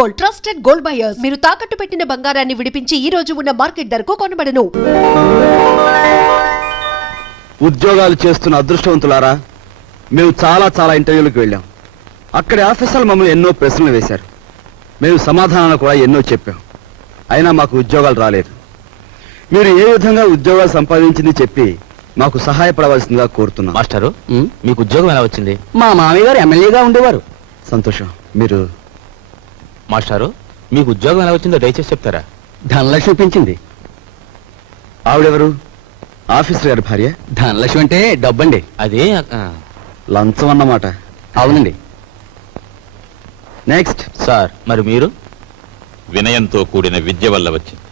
Gold, trusted gold buyers. మీరు తాకట్టు పెట్టిన బంగారాన్ని విడిపించి ఈ రోజు ఉన్న మార్కెట్ ధరకు కొనబడను. ఉద్యోగాలు చేస్తున్న అదృష్టవంతులారా, మేము చాలా ఇంటర్వ్యూలకు వెళ్ళాం. అక్కడి ఆఫీసర్లు మమ్మల్ని ఎన్నో ప్రశ్నలు వేశారు. మేము సమాధానాలు కూడా ఎన్నో చెప్పాం. అయినా మాకు ఉద్యోగాలు రాలేదు. మీరు ఏ విధంగా ఉద్యోగాలు సంపాదించింది చెప్పి మాకు సహాయపడవలసిందిగా కోరుతున్నాం. మాస్టరు, మీకు ఉద్యోగం ఎలా వచ్చింది? మా మామయ్య గారు ఎమ్మెల్యేగా ఉండేవారు. సంతోషం. మీరు మాస్టారు, మీకు ఉద్యోగం ఎలా వచ్చిందో దయచేసి చెప్తారా? ధనలక్ష్మి పెంచింది. ఆవిడెవరు? ఆఫీసర్ గారి భార్య. ధనలక్ష్మి అంటే డబ్బండి. అదే లంచం అన్నమాట. అవునండి. నెక్స్ట్. సార్, మరి మీరు? వినయంతో కూడిన విద్య వల్ల వచ్చింది,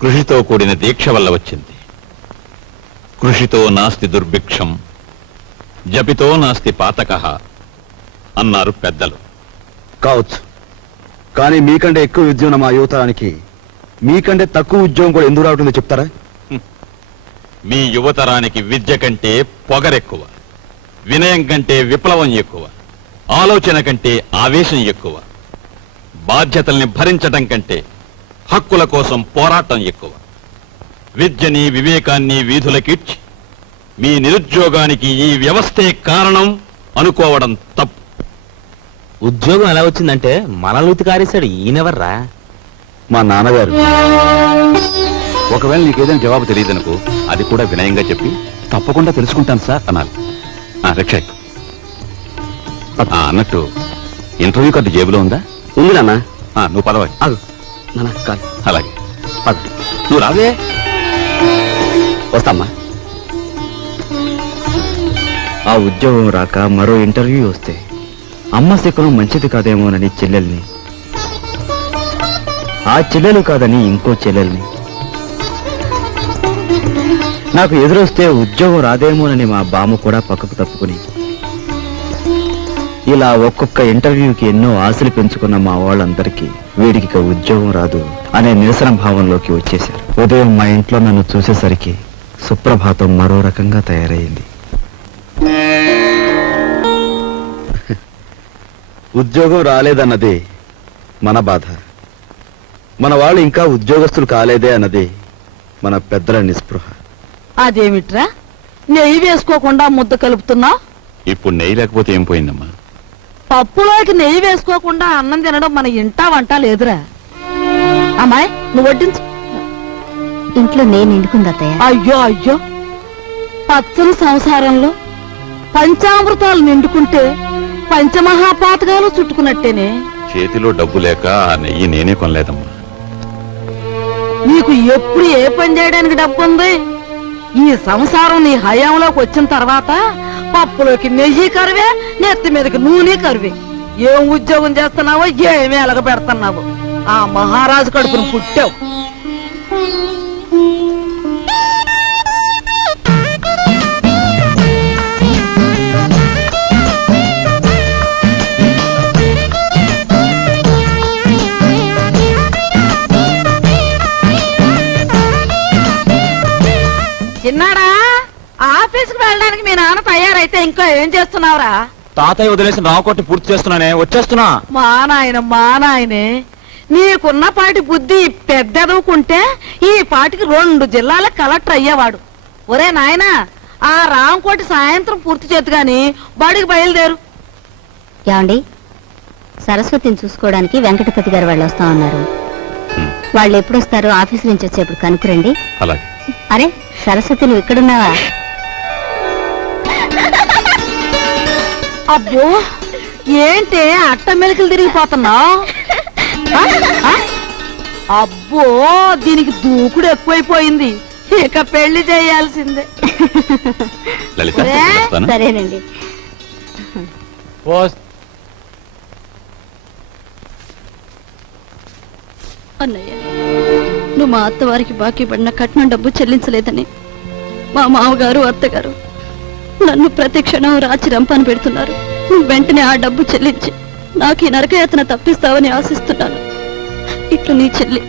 కృషితో కూడిన దీక్ష వల్ల వచ్చింది. కృషితో నాస్తి దుర్భిక్షం, జపితో నాస్తి పాతకః అన్నారు పెద్దలు. కావచ్చు, కానీ మీకంటే ఎక్కువ విద్య ఉన్న మా యువతరానికి మీకంటే తక్కువ ఉద్యోగం కూడా ఎందుకు రావటుందో చెప్తారా? మీ యువతరానికి విద్య కంటే పొగరెక్కువ, వినయం కంటే విప్లవం ఎక్కువ, ఆలోచన కంటే ఆవేశం ఎక్కువ, బాధ్యతల్ని భరించటం కంటే హక్కుల కోసం పోరాటం ఎక్కువ. విద్యని వివేకాన్ని వీధులకిడ్చి మీ నిరుద్యోగానికి ఈ వ్యవస్థే కారణం అనుకోవడం తప్పు. ఉద్యోగం ఎలా వచ్చిందంటే మనల్ని కారేశాడు ఈయనెవర్రా? మా నాన్నగారు. ఒకవేళ నీకేదైనా జవాబు తెలియదనుకో, అది కూడా వినయంగా చెప్పి తప్పకుండా తెలుసుకుంటాను సార్ అనాలి. రక్ష అన్నట్టు ఇంటర్వ్యూ కార్డు జేబులో ఉందా? ఉంది నాన్న. నువ్వు పదవా. అలాగే పద. నువ్వు రావే. వస్తామ్మా. ఆ ఉద్యోగం రాక మరో ఇంటర్వ్యూ వస్తే అమ్మ శకునం మంచిది కాదేమోనని చెల్లెల్ని, ఆ చెల్లెలు కాదని ఇంకో చెల్లెల్ని, నాకు ఎదురొస్తే ఉద్యోగం రాదేమోనని మా బామ్మ కూడా పక్కకు తప్పుకుని, ఇలా ఒక్కొక్క ఇంటర్వ్యూకి ఎన్నో ఆశలు పెంచుకున్న మా వాళ్ళందరికీ వీడికి ఉద్యోగం రాదు అనే నిరసన భావంలోకి వచ్చేశారు. ఉదయం మా ఇంట్లో నన్ను చూసేసరికి సుప్రభాతం మరో రకంగా తయారైంది. ఉద్యోగం రాలేదన్నది మన బాధ, మన వాళ్ళు ఇంకా ఉద్యోగస్తులు కాలేదే అన్నది మన పెద్దల నిస్పృహ. అదేమిట్రా నెయ్యి వేసుకోకుండా ముద్ద కలుపుతున్నా? ఇప్పుడు నెయ్యి లేకపోతే ఏం పోయిందమ్మా? పప్పులోకి నెయ్యి వేసుకోకుండా అన్నం తినడం మన ఇంటా వంట లేదురా. అమ్మాయి, నువ్వు వడ్డించు. ఇంట్లో నేను నిండుకుందత్తయ్య. అయ్యో అయ్యో, పచ్చని సంసారంలో పంచామృతాలు నిండుకుంటే పంచమహాపాతకాలు చుట్టుకున్నట్టేనే. చేతిలో డబ్బు లేక ఆ నెయ్యి నేనే కొనలేదమ్మా. నీకు ఎప్పుడు ఏ పని చేయడానికి డబ్బు ఉంది? ఈ సంసారం నీ హయాంలోకి వచ్చిన తర్వాత పప్పులోకి నెయ్యి కరువే, నెత్తి మీదకి నూనె కరువే. ఏం ఉద్యోగం చేస్తున్నావో, ఏమీ ఎలగ పెడుతున్నావు? ఆ మహారాజు కడుపును పుట్టావు. చిన్నాడా, ఆఫీస్కి వెళ్ళడానికి మీ నాన్న తయారైతే ఇంకా ఏం చేస్తున్నావురా? తాతయ్య వదిలేసి రావకొట్టి పూర్తి చేస్తున్నానే, వచ్చేస్తున్నా. మా నాయనే, నీకున్నపాటి బుద్ధి పెద్దదుకుంటే ఈ పాటికి 2 జిల్లాల కలెక్టర్ అయ్యేవాడు. ఒరే నాయనా, ఆ రాంకోటి సాయంత్రం పూర్తి చేతు గాని బడికి బయలుదేరు. ఏమండి, సరస్వతిని చూసుకోవడానికి వెంకటపతి గారు వాళ్ళు వస్తా ఉన్నారు. వాళ్ళు ఎప్పుడు వస్తారో ఆఫీస్ నుంచి వచ్చేప్పుడు కనుక్కురండి. అలాగే. అరే సరస్వతి, నువ్వు ఇక్కడున్నావా? అబ్బో, ఏంటే అట్ట మెలికలు తిరిగిపోతున్నావు? అబ్బో, దీనికి దూకుడు ఎక్కువైపోయింది. ఇక పెళ్లి చేయాల్సిందే. సరేనండి. అన్నయ్య, నువ్వు మా అత్తవారికి బాకీ పడిన కట్నం డబ్బు చెల్లించలేదని మా మామగారు అత్తగారు నన్ను ప్రతి క్షణం రాచి రంపాను పెడుతున్నారు. నువ్వు వెంటనే ఆ డబ్బు చెల్లించి నాకు ఈ నరకయాతన తప్పిస్తావని ఆశిస్తున్నాను. ఇట్లు నీ చెల్లి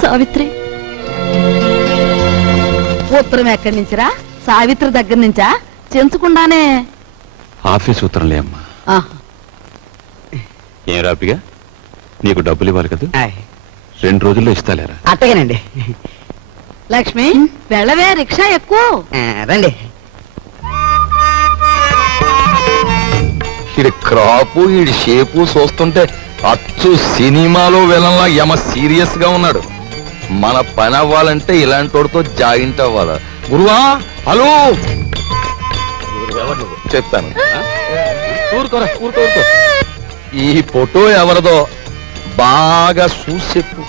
సావిత్రి. ఉత్తరం ఎక్కడి నుంచిరా? సావిత్రి దగ్గర నుంచా? చెంచకుండానే ఆఫీస్ ఉత్తరంలే అమ్మా. ఏం రాపిగా నీకు డబ్బులు ఇవ్వాలి కదా 2 రోజుల్లో ఇస్తాలేరా. అట్టగేనండి. లక్ష్మి వెళ్ళవే, రిక్షా ఎక్కువ. రండి. ఈడి క్రాపు ఈడి షేపు చూస్తుంటే అచ్చు సినిమాలో విలన్లా యమ సీరియస్ గా ఉన్నాడు. మన పని అవ్వాలంటే ఇలాంటి వాడితో జాయింట్ అవ్వాలా. గురువా, హలో చెప్తాను. ఊరుకోరా, ఊరుకో. ఈ ఫోటో ఎవరిదో బాగా చూసి చెప్పు.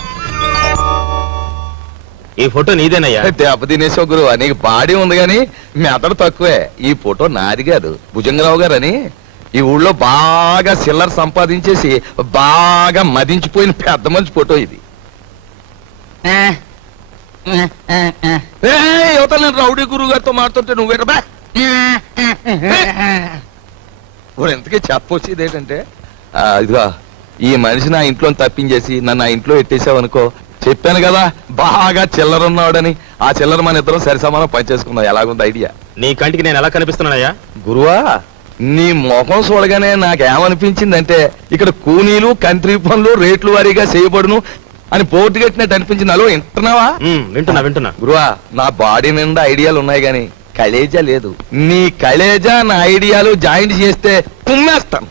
ఈ ఫోటో నీదేనయ్యా? దెబ్బ తినేసావు గురువా, నీకు బాడీ ఉంది గాని మెదడు తక్కువే. ఈ ఫోటో నాది కాదు, భుజంగరావు గారని ఈ ఊళ్ళో బాగా చిల్లర సంపాదించేసి బాగా మదించిపోయిన పెద్ద మంచి ఫోటో ఇది. యువత నేను రౌడీ గురువు గారితో మాట్లాడుతుంటే నువ్వేటా ఇంతకీ చెప్పొచ్చేది ఏంటంటే, ఇదిగా ఈ మనిషి నా ఇంట్లో తప్పించేసి నన్ను ఆ ఇంట్లో ఎట్టేసావనుకో, చెప్పాను కదా బాగా చిల్లర ఉన్నాడని. ఆ చిల్లర మన ఇద్దరం సరి సమానం పనిచేసుకుందాం. ఎలాగుంది ఐడియా? నీ కంటికి నేను ఎలా కనిపిస్తున్నానయ్యా? గురువా, నీ ముఖం చూడగానే నాకేమనిపించిందంటే ఇక్కడ కూనీలు కంట్రీ పనులు రేట్లు వారీగా చేయబడును అని పోటీ కట్టినట్టు అనిపించింది. అలో వింటున్నావా? వింటున్నా. గురువా, నా బాడీ నిండా ఐడియాలు ఉన్నాయి గాని కలేజా లేదు. నీ కలేజా నా ఐడియాలు జాయింట్ చేస్తే కుమ్మేస్తాను.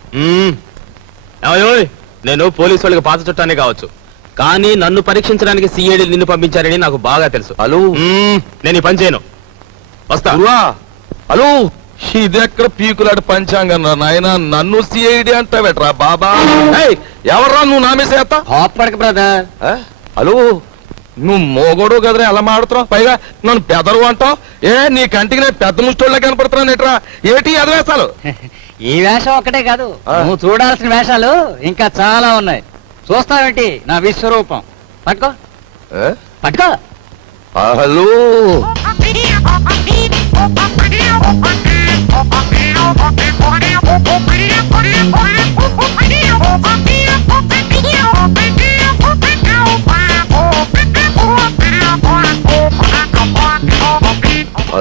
నేను పోలీసు వాళ్ళకి పాత చుట్టానే కావచ్చు, కానీ నన్ను పరీక్షించడానికి సిఐడి నిన్ను పంపించారని నాకు బాగా తెలుసు. హలో, నేను ఈ పని చేయను. వస్తా. గురువా, హలో, ఇదెక్కడ పీకులాడు పంచాంగం రా నాయన, నన్ను సిఐడి అంటావేట్రా బాబా? ఎవర్రా నువ్వు నామేసేస్తా? బ్రదర్. హలో, నువ్వు మోగోడు కదరా, ఎలా మాడుతున్నావు? పైగా నన్ను పెదరు అంటావు. నీ కంటికి నేను పెద్ద ముష్టోళ్ళ కనపడుతున్నాను ఎట్రా? ఏటి ఎదవేస్తాలు? ఈ వేషం ఒక్కటే కాదు, నువ్వు చూడాల్సిన వేషాలు ఇంకా చాలా ఉన్నాయి. చూస్తావేంటి నా విశ్వరూపం? పట్టుకో పట్టుకో. హలో,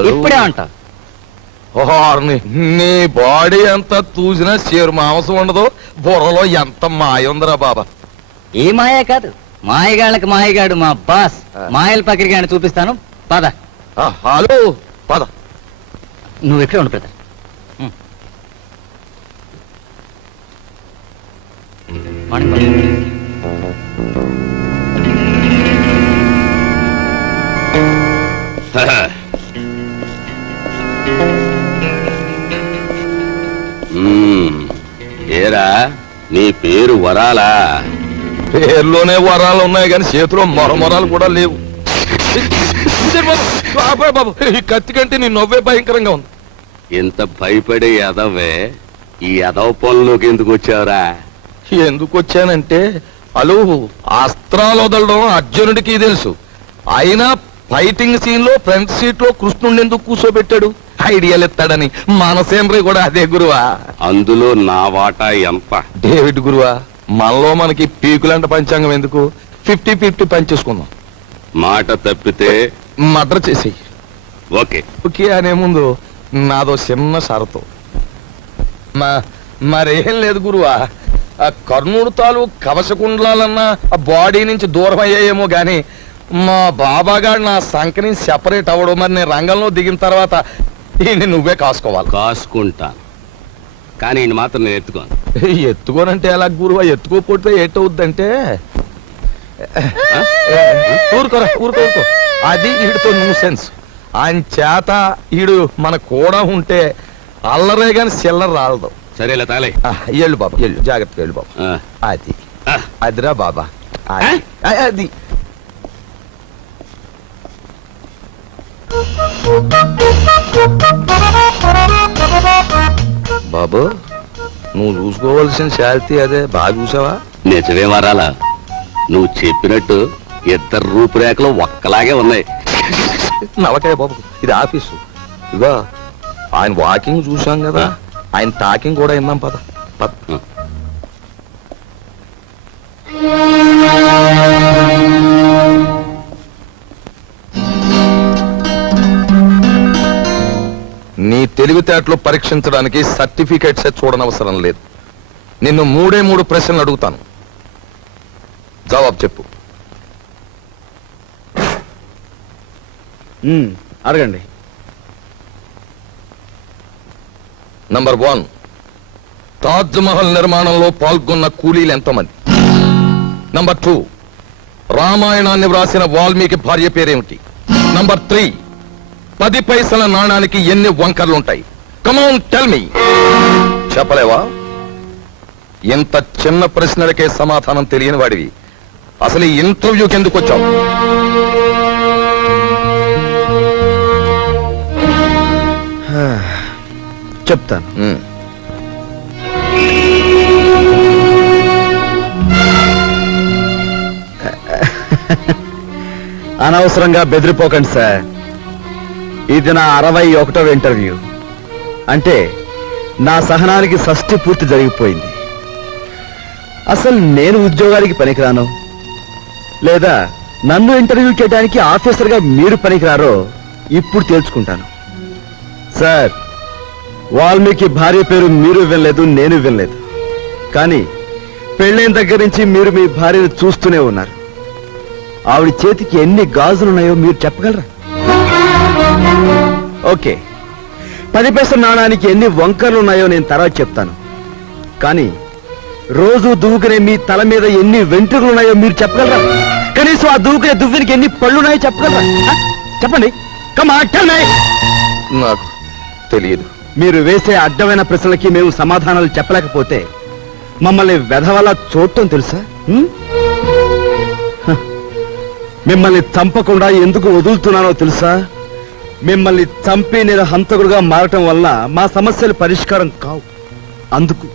ఇప్పుడే అంట. నీ బాడీ అంతా చూసినా చేరు మాంసం ఉండదు, బుర్రలో ఎంత మాయ ఉందిరా బాబా. ఈ మాయే కాదు, మాయగాళ్ళకి మాయగాడు మా బాస్ మాయల పకిరిగాని చూపిస్తాను. పద. హలో, పద. నువ్వు ఎక్కడే ఉండు బ్రదర్. ఏరా, నీ పేరు వరాలా? పేర్లోనే వరాలు ఉన్నాయి కానీ చేతిలో మొరమొరాలు కూడా లేవు. బాబు, ఈ కత్తి కంటే నీ నవ్వే భయంకరంగా ఉంది. ఇంత భయపడే ఎదవే ఈ ఎదవ పనులోకి ఎందుకు వచ్చావురా? ఎందుకు వచ్చానంటే, అలు అస్త్రాలు వదలడం అర్జునుడికి తెలుసు. అయినా ఫైటింగ్ సీన్ లో ఫ్రంట్ సీట్ లో కృష్ణుడిని ఎందుకు కూర్చోబెట్టాడు? ఐడియాలు ఎత్తాడని. మనసేంద్రి కూడా అదే గురువా. అందులో నా వాటా ఎంత? డేవిడ్ గురువా, మనలో మనకి పీకులంట పంచాంగం ఎందుకు? 50-50 పంచేసుకుందాం. మాట తప్పితే మర్డర్ చేసేయి. ఓకే. ఓకే అనే ముందు నాదో చిన్న షరతు. మరేం లేదు గురువా, ఆ కర్ణుడు తాలూ కవచకుండలాలన్నా ఆ బాడీ నుంచి దూరం అయ్యాయేమో గాని మా బాబాగాడు నా సంఖ్యని సెపరేట్ అవ్వడం. మరి నేను రంగంలో దిగిన తర్వాత ఈయన నువ్వే కాసుకోవాలి. కాసుకుంటాను, కానీ ఈయన మాత్రం నేను ఎత్తుకోను. ఎత్తుకోనంటే ఎలా గురువా? ఎత్తుకోపోతే ఏటవుద్దంటే ఊరుకోరా, ఊరుకో. అది ఈడితో న్యూ సెన్స్. ఆయన చేత ఈడు మన కూడా ఉంటే అల్లరే గాని చిల్లర రాలదు. సరేలే తాలే. ఎళ్ళు బాబా, ఎళ్ళు, జాగ్రత్తగా వెళ్ళు బాబా. అది అదిరా బాబా, అది. బాబు, నువ్వు చూసుకోవాల్సిన శాంతి అదే. బాగా చూసావా? నిజమే వరాలా, నువ్వు చెప్పినట్టు ఇద్దరు రూపురేఖలు ఒక్కలాగే ఉన్నాయి. నవకాయ బాబు, ఇది ఆఫీసు. ఇదిగో ఆయన వాకింగ్ చూసాం కదా, ఆయన టాకింగ్ కూడా విన్నాం. పద పద. నీ తెలివితేటలు పరీక్షించడానికి సర్టిఫికేట్స్ చూడనవసరం లేదు. నిన్ను 3 ప్రశ్నలు అడుగుతాను. జవాబు చెప్పు. అడగండి. నంబర్ 1, తాజ్ మహల్ నిర్మాణంలో పాల్గొన్న కూలీలు ఎంతమంది? నంబర్ 2, రామాయణాన్ని వ్రాసిన వాల్మీకి భార్య పేరేమిటి? నంబర్ 3, 10 పైసల నాణానికి ఎన్ని వంకర్లుంటాయి? Come on tell me. చెప్పలేవా? ఇంత చిన్న ప్రశ్నలకే సమాధానం తెలియని వాడివి అసలు ఈ ఇంటర్వ్యూకి ఎందుకు వచ్చావు? చెప్తాను. అనవసరంగా బెదిరిపోకండి సార్. ఇది నా 61వ ఇంటర్వ్యూ. అంటే నా సహనానికి షష్ఠి పూర్తి జరిగిపోయింది. అసలు నేను ఉద్యోగానికి పనికిరాను, లేదా నన్ను ఇంటర్వ్యూ చేయడానికి ఆఫీసర్గా మీరు పనికిరారో ఇప్పుడు తేల్చుకుంటాను. సార్, వాల్మీకి భార్య పేరు మీరు వినలేదు, నేను వినలేదు. కానీ పెళ్ళైన దగ్గర నుంచి మీరు మీ భార్యను చూస్తూనే ఉన్నారు. ఆవిడ చేతికి ఎన్ని గాజులున్నాయో మీరు చెప్పగలరా? ఓకే, 10 పైసల నాణానికి ఎన్ని వంకర్లున్నాయో నేను తర్వాత చెప్తాను. కానీ రోజు దువ్వుకునే మీ తల మీద ఎన్ని వెంట్రుకలున్నాయో మీరు చెప్పగలరా? కనీసం ఆ దువ్వుకునే దువ్వునికి ఎన్ని పళ్ళున్నాయో చెప్పగలరా? చెప్పండి. నాకు తెలియదు. మీరు వేసే అడ్డమైన ప్రశ్నలకి మేము సమాధానాలు చెప్పలేకపోతే మమ్మల్ని వెధవలా చూడటం తెలుసా? మిమ్మల్ని చంపకుండా ఎందుకు వదులుతున్నానో తెలుసా? మిమ్మల్ని చంపి నేను హంతకుడుగా మారటం వల్ల మా సమస్యలు పరిష్కారం కావు. అందుకు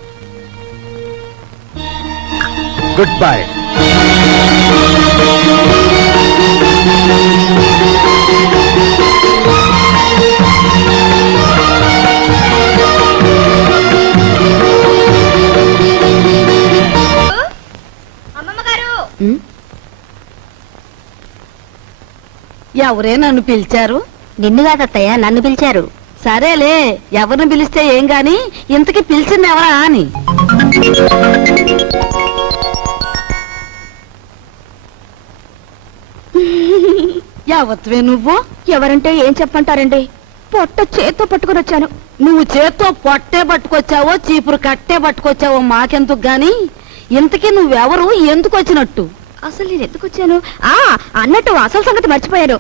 గుడ్ బై. ఎవరే నన్ను పిలిచారు? నిన్ను కాదత్తయ్య, నన్ను పిలిచారు. సరేలే, ఎవరిని పిలిస్తే ఏం గాని ఇంతకీ పిలిచింది ఎవరా అని. యావత్వే నువ్వు? ఎవరంటే ఏం చెప్పంటారండి? పొట్ట చేత్తో పట్టుకుని వచ్చాను. నువ్వు చేత్తో పొట్టే పట్టుకొచ్చావో చీపురు కట్టే పట్టుకొచ్చావో మాకెందుకు గాని, ఇంతకీ నువ్వెవరు, ఎందుకు వచ్చినట్టు? అసలు నేను ఎందుకు వచ్చాను? అన్నట్టు అసలు సంగతి మర్చిపోయాను.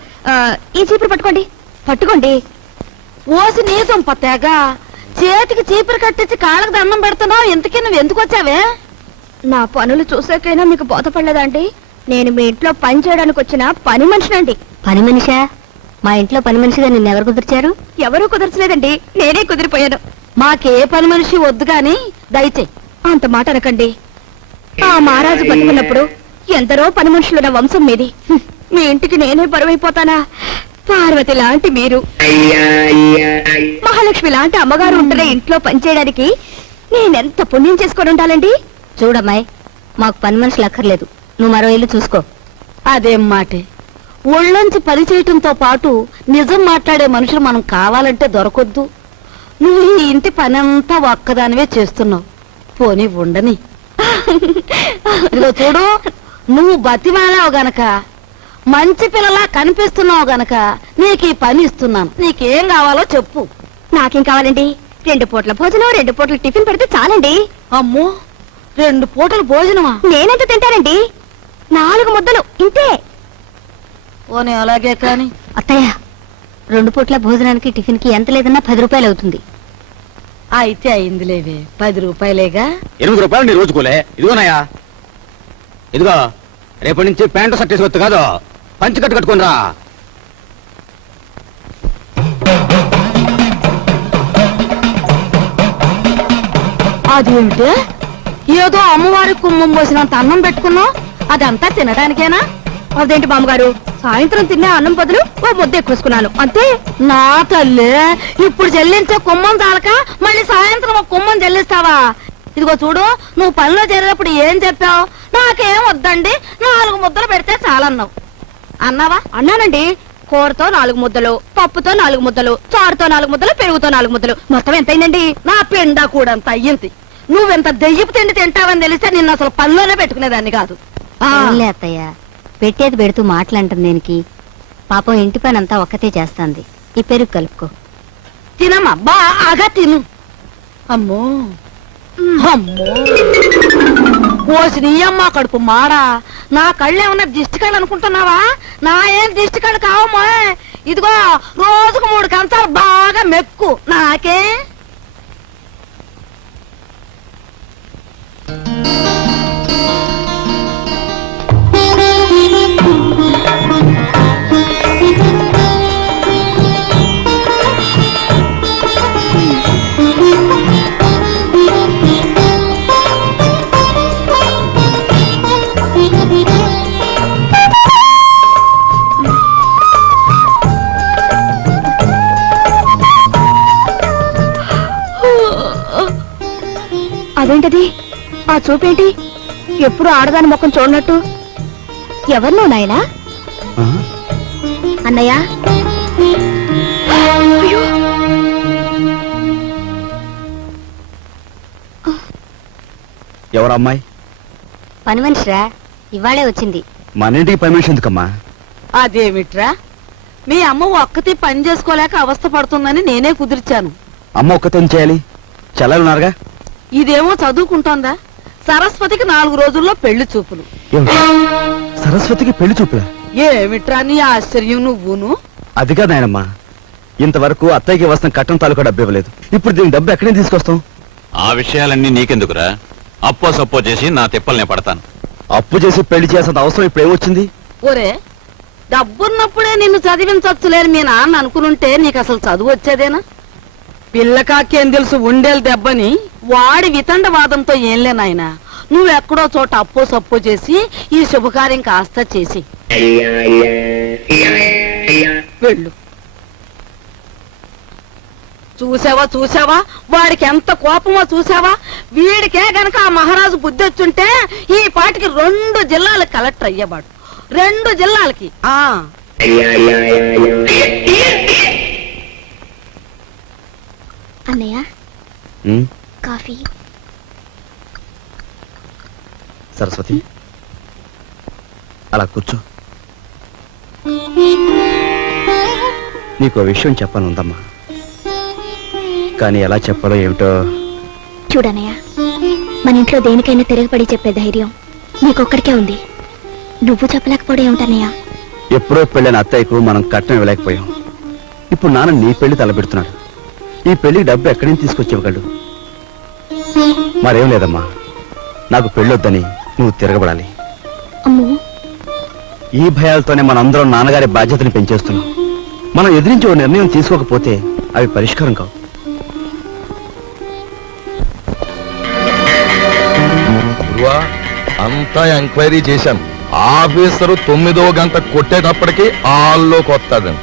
ఈ చీపురు పట్టుకోండి, పట్టుకోండి. ఓసి నీసం పత్తేగా చేతికి చీపురు కట్టించి కాళ్ళకు దండం పెడుతున్నావు. ఇంతకీ నువ్వు ఎందుకు వచ్చావే? నా పనులు చూసాకైనా మీకు బోధపడలేదండి? నేను మీ ఇంట్లో పని చేయడానికి వచ్చిన పని మనిషినండి. పని మనిషా? మా ఇంట్లో పని మనిషిగా నిన్నెవరు కుదిర్చారు? ఎవరూ కుదర్చలేదండి, నేనే కుదిరిపోయాను. మాకే పని మనిషి వద్దు గాని దయచే. అంత మాట అనకండి. ఆ మహారాజు బతుకున్నప్పుడు ఎందరో పని మనుషులున్న వంశం మీది. మీ ఇంటికి నేనే బరువైపోతానా? పార్వతి లాంటి మీరు, మహాలక్ష్మి లాంటి అమ్మగారు ఉంటున్న ఇంట్లో పనిచేయడానికి నేనెంత పుణ్యం చేసుకొని ఉండాలండి? చూడమ్మాయి, మాకు పని మనుషులు అక్కర్లేదు. నువ్వు మరో ఇల్లు చూసుకో. అదేం మాటే. ఒళ్ళొంచి పని చేయటంతో పాటు నిజం మాట్లాడే మనుషులు మనం కావాలంటే దొరకొద్దు. నువ్వు ఈ ఇంటి పనంతా ఒక్కదానివే చేస్తున్నావు. పోనీ ఉండని. ఇదిగో చూడు, నువ్వు బతిమాలావు గనక, మంచి పిల్లలా కనిపిస్తున్నావు గనక నీకు ఈ పని ఇస్తున్నాను. నీకేం కావాలో చెప్పు. నాకేం కావాలండి? 2 పూట్ల భోజనం, 2 పూట్ల టిఫిన్ పెడితే చాలండి. అమ్మో, 2 పూటలు భోజనమా? నేనెంత తింటానండి? 4 ముద్దలు ఇంతే. పోనీ అలాగే కాని. అత్తయ్య, 2 పూట్ల భోజనానికి టిఫిన్కి ఎంత లేదన్నా 10 రూపాయలు అవుతుంది. అయితే అయిందిలేవే, 10 రూపాయలేగా. 8 రూపాయలు నీ రోజుకోలే. ఇదిగోనాయా, ఇదిగో రేపటి నుంచి ప్యాంటు షర్ట్ వేసుకోవచ్చు కాదు, పంచి కట్టు కట్టుకుని రా. అదేమిటే, ఏదో అమ్మవారి కుమ్మం పోసినంత అన్నం పెట్టుకున్నావు, అదంతా తినడానికేనా? అదేంటి బామ్మగారు, సాయంత్రం తినే అన్నం బదులు ఓ ముద్ద ఎక్కువేసుకున్నాను అంతే. నా తల్లి, ఇప్పుడు చెల్లించే కుమ్మం చాలక మళ్ళీ సాయంత్రం ఒక కుమ్మం చెల్లిస్తావా? ఇదిగో చూడు, నువ్వు పనిలో చేరేటప్పుడు ఏం చెప్పావు? నాకేం వద్దండి, 4 ముద్దలు పెడితే చాలన్నావు. అన్నావా? అన్నానండి. కూరతో 4 ముద్దలు, పప్పుతో 4 ముద్దలు, చారుతో 4 ముద్దలు, పెరుగుతో 4 ముద్దలు, మొత్తం ఎంతైందండి? నా పిండ కూడా అంత అయ్యింది. నువ్వెంత దెయ్యపు తిండి తింటావని తెలిస్తే నిన్ను అసలు పనిలోనే పెట్టుకునేదాన్ని కాదు. అవునులే అత్తయ్య, పెట్టేది పెడుతూ మాటలంటుంది దేనికి? పాపం ఇంటి పని అంతా ఒక్కతే చేస్తాంది. ఈ పెరుగు కలుపుకో. తినమ్మా, బాగా తిను. అమ్మో అమ్మో, కోసి నీ అమ్మ కడుపు మాడా. నా కళ్ళు ఏమన్నా దిష్టి కళ్ళు అనుకుంటున్నావా? నా ఏం దిష్టి కళ్ళు కావమ్మా. ఇదిగో రోజుకు 3 కంచాలు బాగా మెక్కు నాకే. అదేంటది? ఆ చూపేంటి? ఎప్పుడు ఆడదాని ముఖం చూడనట్టు. ఎవరు నువ్వు నాయనా? ఆ? అన్నయ్య, ఎవరు అమ్మాయి? పని మనిషిరా, ఇవాళే వచ్చింది. మన ఇంటికి పర్మిషన్ ఎందుకమ్మా? అదేమిట్రా, మీ అమ్మ ఒక్కతి పని చేసుకోలేక అవస్థ పడుతుందని నేనే కుదిర్చాను. అమ్మ ఒక్కతే చేయాలి, చెల్లెలున్నారుగా. ఇదేమో చదువుకుంటోందా? సరస్వతికి 4 రోజుల్లో పెళ్లి చూపులు. ఏమిటి? సరస్వతికి పెళ్లి చూపులా? ఏమిట్రా నీ ఆశ్చర్యం నువ్వును? అది కాదు నాయనమ్మా, ఇంతవరకు అత్తయ్యకి వస్తున్న కట్టం తాలూకా డబ్బు ఇవ్వలేదు. ఇప్పుడు దీని డబ్బు ఎక్కడి నుంచి తీసుకొస్తాం? ఆ విషయాలన్నీ నీకెందుకురా? అప్పో సప్పో చేసి నా తిప్పల్నే పడతాను. అప్పు చేసి పెళ్లి చేసేంత అవసరం ఇప్పుడు ఏమొచ్చింది? ఒరే, డబ్బున్నప్పుడే నిన్ను చదివించొచ్చులేని మీ నాన్న అనుకునుంటే నీకు అసలు చదువు వచ్చేదేనా? పిల్లకాకేం తెలుసు ఉండేలు దెబ్బని వాడి వితండవాదంతో ఏంలే నాయనా. నువ్వెక్కడో చోట అప్పో సప్పో చేసి ఈ శుభకార్యం కాస్త చేసి వెళ్ళు. చూసావా చూసావా, వాడికి ఎంత కోపమో చూసావా? వీడికే గనక ఆ మహారాజు బుద్ధి వచ్చుంటే ఈ పాటికి 2 జిల్లాలకు కలెక్టర్ అయ్యేవాడు. 2 జిల్లాలకి. అన్నయ్య ఉమ్, కాఫీ. సరస్వతి అలా కూర్చో. నీకు విషయం చెప్పను ఉందమ్మా, కానీ ఎలా చెప్పాలో ఏమిటో. చూడన్నయ్య, మన ఇంట్లో దేనికైనా తిరగబడి చెప్పే ధైర్యం నీకొక్కడికే ఉంది. నువ్వు చెప్పలేకపోవడం ఏమిటన్నయ్య? ఎప్పుడో పెళ్ళైన అత్తయ్యకు మనం కట్నం ఇవ్వలేకపోయాం. ఇప్పుడు నాన్న నీ పెళ్లి తలపెడుతున్నాడు. ఈ పెళ్లికి డబ్బు ఎక్కడి నుంచి తీసుకొచ్చేవగలడు? మరేం లేదమ్మా, నాకు పెళ్ళొద్దని నువ్వు తిరగబడాలి. అమ్మో, ఈ భయాలతోనే మనందరం నాన్నగారి బాధ్యతని పెంచేస్తున్నాం. మనం ఎదిరించి ఓ నిర్ణయం తీసుకోకపోతే అవి పరిష్కారం కావు. గురువా, అంతా ఎంక్వైరీ చేశాను. ఆఫీసరు 9వ గంట కొట్టేటప్పటికి హాల్లోకి వస్తాడంట.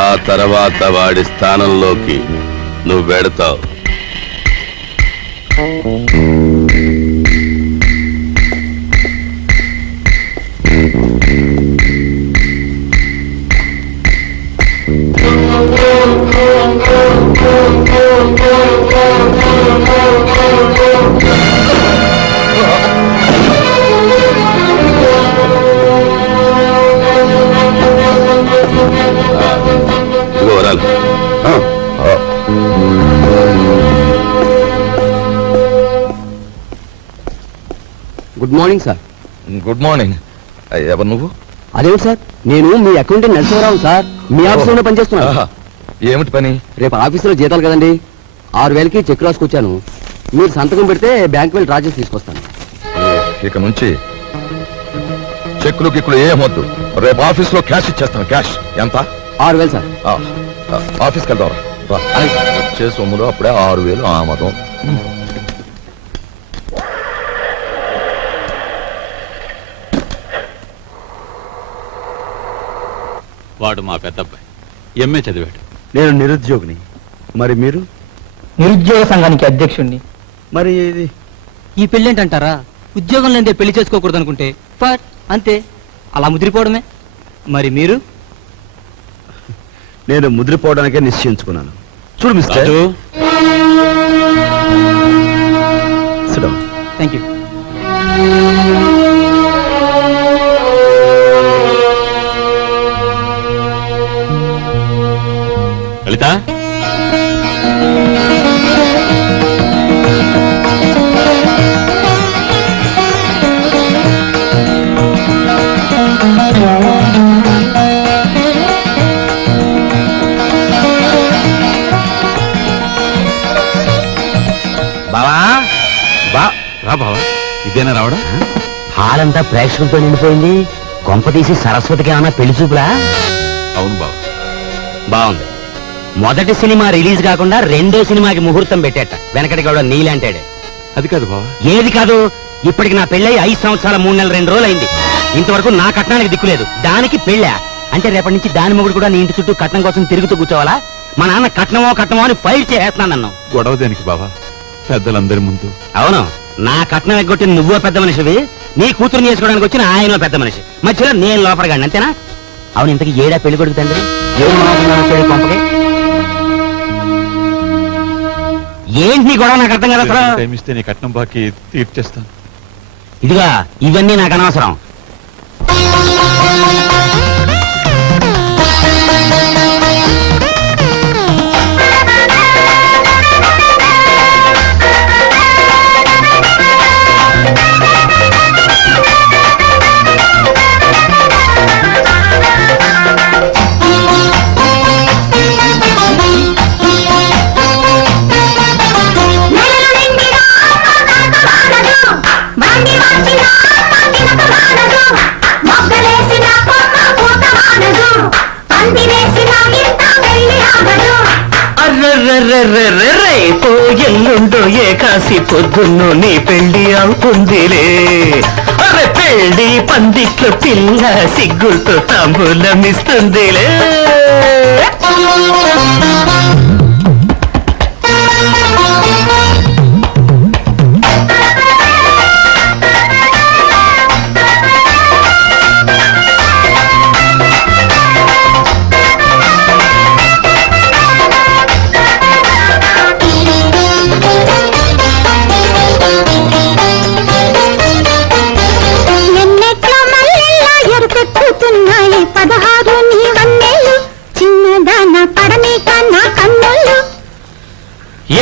ఆ తర్వాత వాడి స్థానంలోకి నువ్వు వెడతావు. Good morning sir. Good morning. ఎవరు నువ్వు? అదేమిటి సార్, నేను మీ అకౌంటెంట్ నరసింహరావు సార్. మీ ఆఫీసులోనే పనిచేస్తున్నాను. ఆహా, ఏమిటి పని? రేపు ఆఫీసులో జీతాలు కదండి, 6,000కి చెక్ రాసుకొచ్చాను. మీరు సంతకం పెడితే బ్యాంక్ వెళ్ళి డ్రా చేసి తీసుకొస్తాను. ఇక నుంచి చెక్కులు గిక్కులు ఏమొద్దు. రేపు ఆఫీస్ లో క్యాష్ ఇచ్చేస్తాను. క్యాష్ ఎంత? 6,000 సార్. ఆఫీస్కి వెళ్దాం రా. వచ్చే సొమ్ములో అప్పుడే 6,000 ఆమదం. వాడు మా పెద్దబ్బాయి, ఎంఏ చదివాడు. నేను నిరుద్యోగిని. మరి మీరు? నిరుద్యోగ సంఘానికి అధ్యక్షుణ్ణి. మరి ఇది ఈ పెళ్లి ఏంటంటారా? ఉద్యోగం లేదే పెళ్లి చేసుకోకూడదు అనుకుంటే ఫర్ అంతే, అలా ముదిరిపోవడమే. మరి మీరు? నేను ముద్రపోవడానికే నిశ్చయించుకున్నాను. చూడు mister. Raju, Sit down. Thank you. Hall అంతా ప్రేక్షకులతో నిండిపోయింది. కొంప తీసి సరస్వతికి ఏమన్నా పెళ్లి చూపులా? అవును బావ. బాగుంది. మొదటి సినిమా రిలీజ్ కాకుండా రెండో సినిమాకి ముహూర్తం పెట్టేట. వెనకటి కూడా నీళ్ళంటాడు. అది కాదు బావ. ఏది కాదు? ఇప్పటికి నా పెళ్ళై 5 సంవత్సరాల 3 నెలల 2 రోజులు అయింది. ఇంతవరకు నా కట్నానికి దిక్కులేదు. దానికి పెళ్ళా అంటే రేపటి నుంచి దాని మొగుడు కూడా నీ ఇంటి చుట్టూ కట్నం కోసం తిరుగుతూ కూర్చోవాలా? మా నాన్న కట్నమో అని ఫైట్ చేస్తున్నాను నన్ను. గొడవ దేనికి బావా? పెద్దలందరి ముందు. అవును, నా కట్నం ఎగ్గొట్టిన నువ్వో పెద్ద మనిషివి, నీ కూతురు చేసుకోవడానికి వచ్చిన ఆయన పెద్ద మనిషి, మధ్యలో నేను లోపడగాను, అంతేనా? అవును, ఇంతకి ఏడా పెళ్లి కొడుకు తండ్రి? ఏడు మనోహరం కొంపకి ఏంటి నీ గొడవ? నాకు అర్థం కదా అసలు. టైం ఇస్తే నీ కట్నం బాకీ తీర్చేస్తాను. ఇదిగా ఇవన్నీ నాకు అనవసరం. ఎల్లుండో ఏకాసి పొద్దున్ను నీ పెళ్లి అవుతుందిలే. అరే పెళ్లి పందిట్లో పిల్ల సిగ్గులతో తాంబూలమిస్తుందిలే.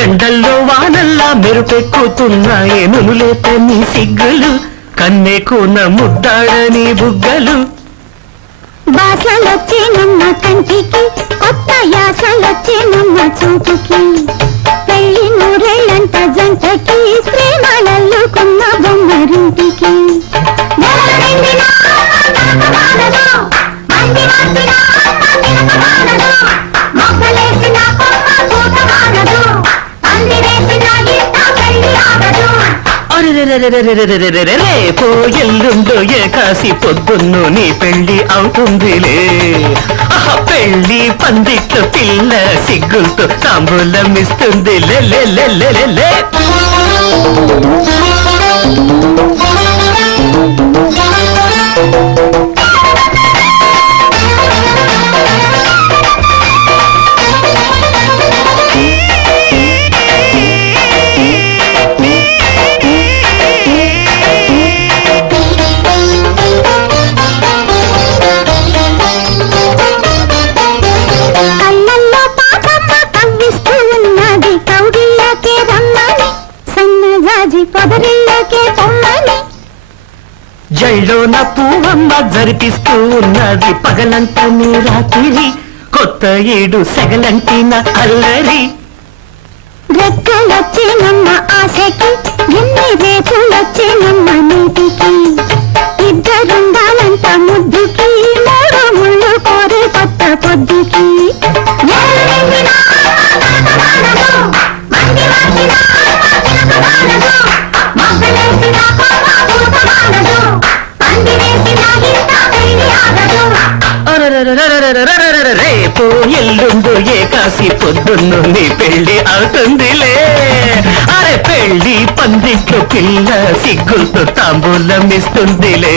ఎండల్లో వానల్లా మెరుపెక్కుతున్నాయి నునులేత నీ సిగ్గులు, కన్నే కూన ముద్దాడని బుగ్గలు. బాసలొచ్చే నమ్మ కంటికి, కొత్త యాసలొచ్చే నమ్మ చూపుకి, పెళ్లి నూరేళ్ళంట జంటకి, ప్రేమలల్లుకున్న బొమ్మరింటికి. రేపో ఎల్లుండో ఏకాసి పొద్దున్ను నీ పెళ్లి అవుతుందిలే. పెళ్లి పందిట్లో పిల్ల సిగ్గులతో తాంబూలమిస్తుంది. లే జైలోన పూవమ్మ జరిపిస్తూ ఉన్నది పగలంట నీ రాత్రి, కొత్త ఏడు సెగలంటిన అల్లరి. రెక్కలొచ్చేనమ్మ ఆశకి, ఎన్ని రేపులొచ్చేనమ్మ నీటికి, ఇద్దరుండాలంట ముద్దుకి, మూడు ముళ్ళు కోరి కొత్త పొద్దుకి. రేపు ఎల్లుండు ఏకాసి పొద్దున్ను నీ పెళ్లి అవుతుందిలే. అరే పెళ్లి పందిట్లో పిల్ల సిగ్గులతో తాంబూలమిస్తుందిలే.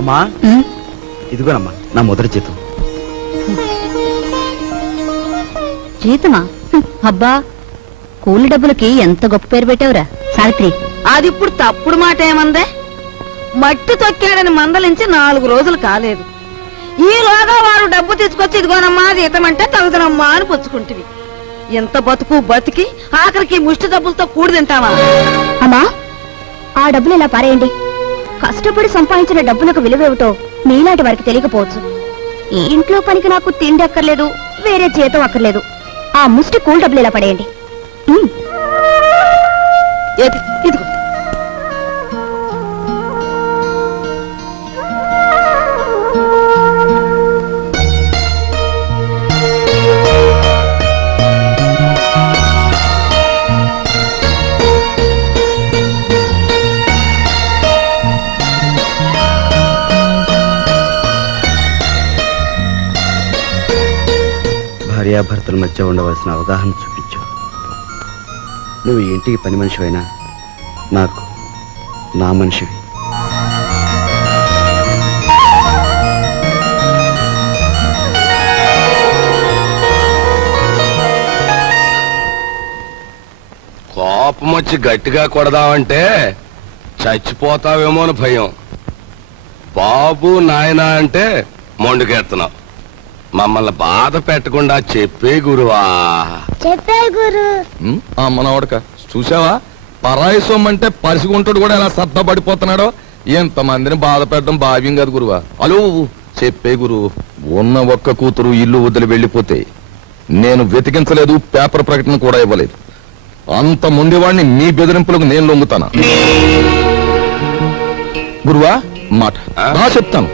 అమ్మా, ఇదిగోనమ్మా నా మొదటి జీతం. జీతమా? అబ్బా, కూలి డబ్బులకి ఎంత గొప్ప పేరు పెట్టావురా సావిత్రి. అది ఇప్పుడు తప్పుడు మాట ఏమందే? మట్టి తొక్కాడని మందలించి 4 రోజులు కాలేదు. ఈలోగా వారు డబ్బు తీసుకొచ్చి ఇదిగోనమ్మా జీతమంటే తగుదనమ్మా అని పుచ్చుకుంటివి. ఎంత బతుకు బతికి ఆఖరికి ముష్టి డబ్బులతో కూడి తింటావా? అమ్మా, ఆ డబ్బులు ఇలా పారేయండి. కష్టపడి సంపాదించిన డబ్బులకు విలువేమిటో మీలాంటి వారికి తెలియకపోవచ్చు. ఈ ఇంట్లో పనికి నాకు తిండి అక్కర్లేదు, వేరే జీతం అక్కర్లేదు. ఆ ముష్టి కూల్ డబ్బులు ఇలా పడేయండి. ఏది ఇదిగో. భార్యాభర్తల మధ్య ఉండవలసిన అవగాహన చూపించు. నువ్వు ఈ ఇంటికి పని మనిషివైనా నాకు నా మనిషివి. కోపం వచ్చి గట్టిగా కొడదామంటే చచ్చిపోతావేమో అని భయం. బాబు నాయనా అంటే మొండుకెత్తున్నావు. మమ్మల్ని బాధ పెట్టకుండా చెప్పే గురువా. చెప్పే గురు. మనవడక చూసావా, పరాయి సొమ్మంటే పరిసిగుంటాడు కూడా ఎలా సర్ద పడిపోతున్నాడో. ఎంతమందిని బాధ పెట్టడం భావ్యం కాదు గురువా. అలో చెప్పే గురు. ఉన్న ఒక్క కూతురు ఇల్లు వదిలి వెళ్ళిపోతే నేను వెతికించలేదు, పేపర్ ప్రకటన కూడా ఇవ్వలేదు. అంత ముందేవాడిని మీ బెదిరింపులకు నేను లొంగుతానా? గురువా మాట చెప్తాను.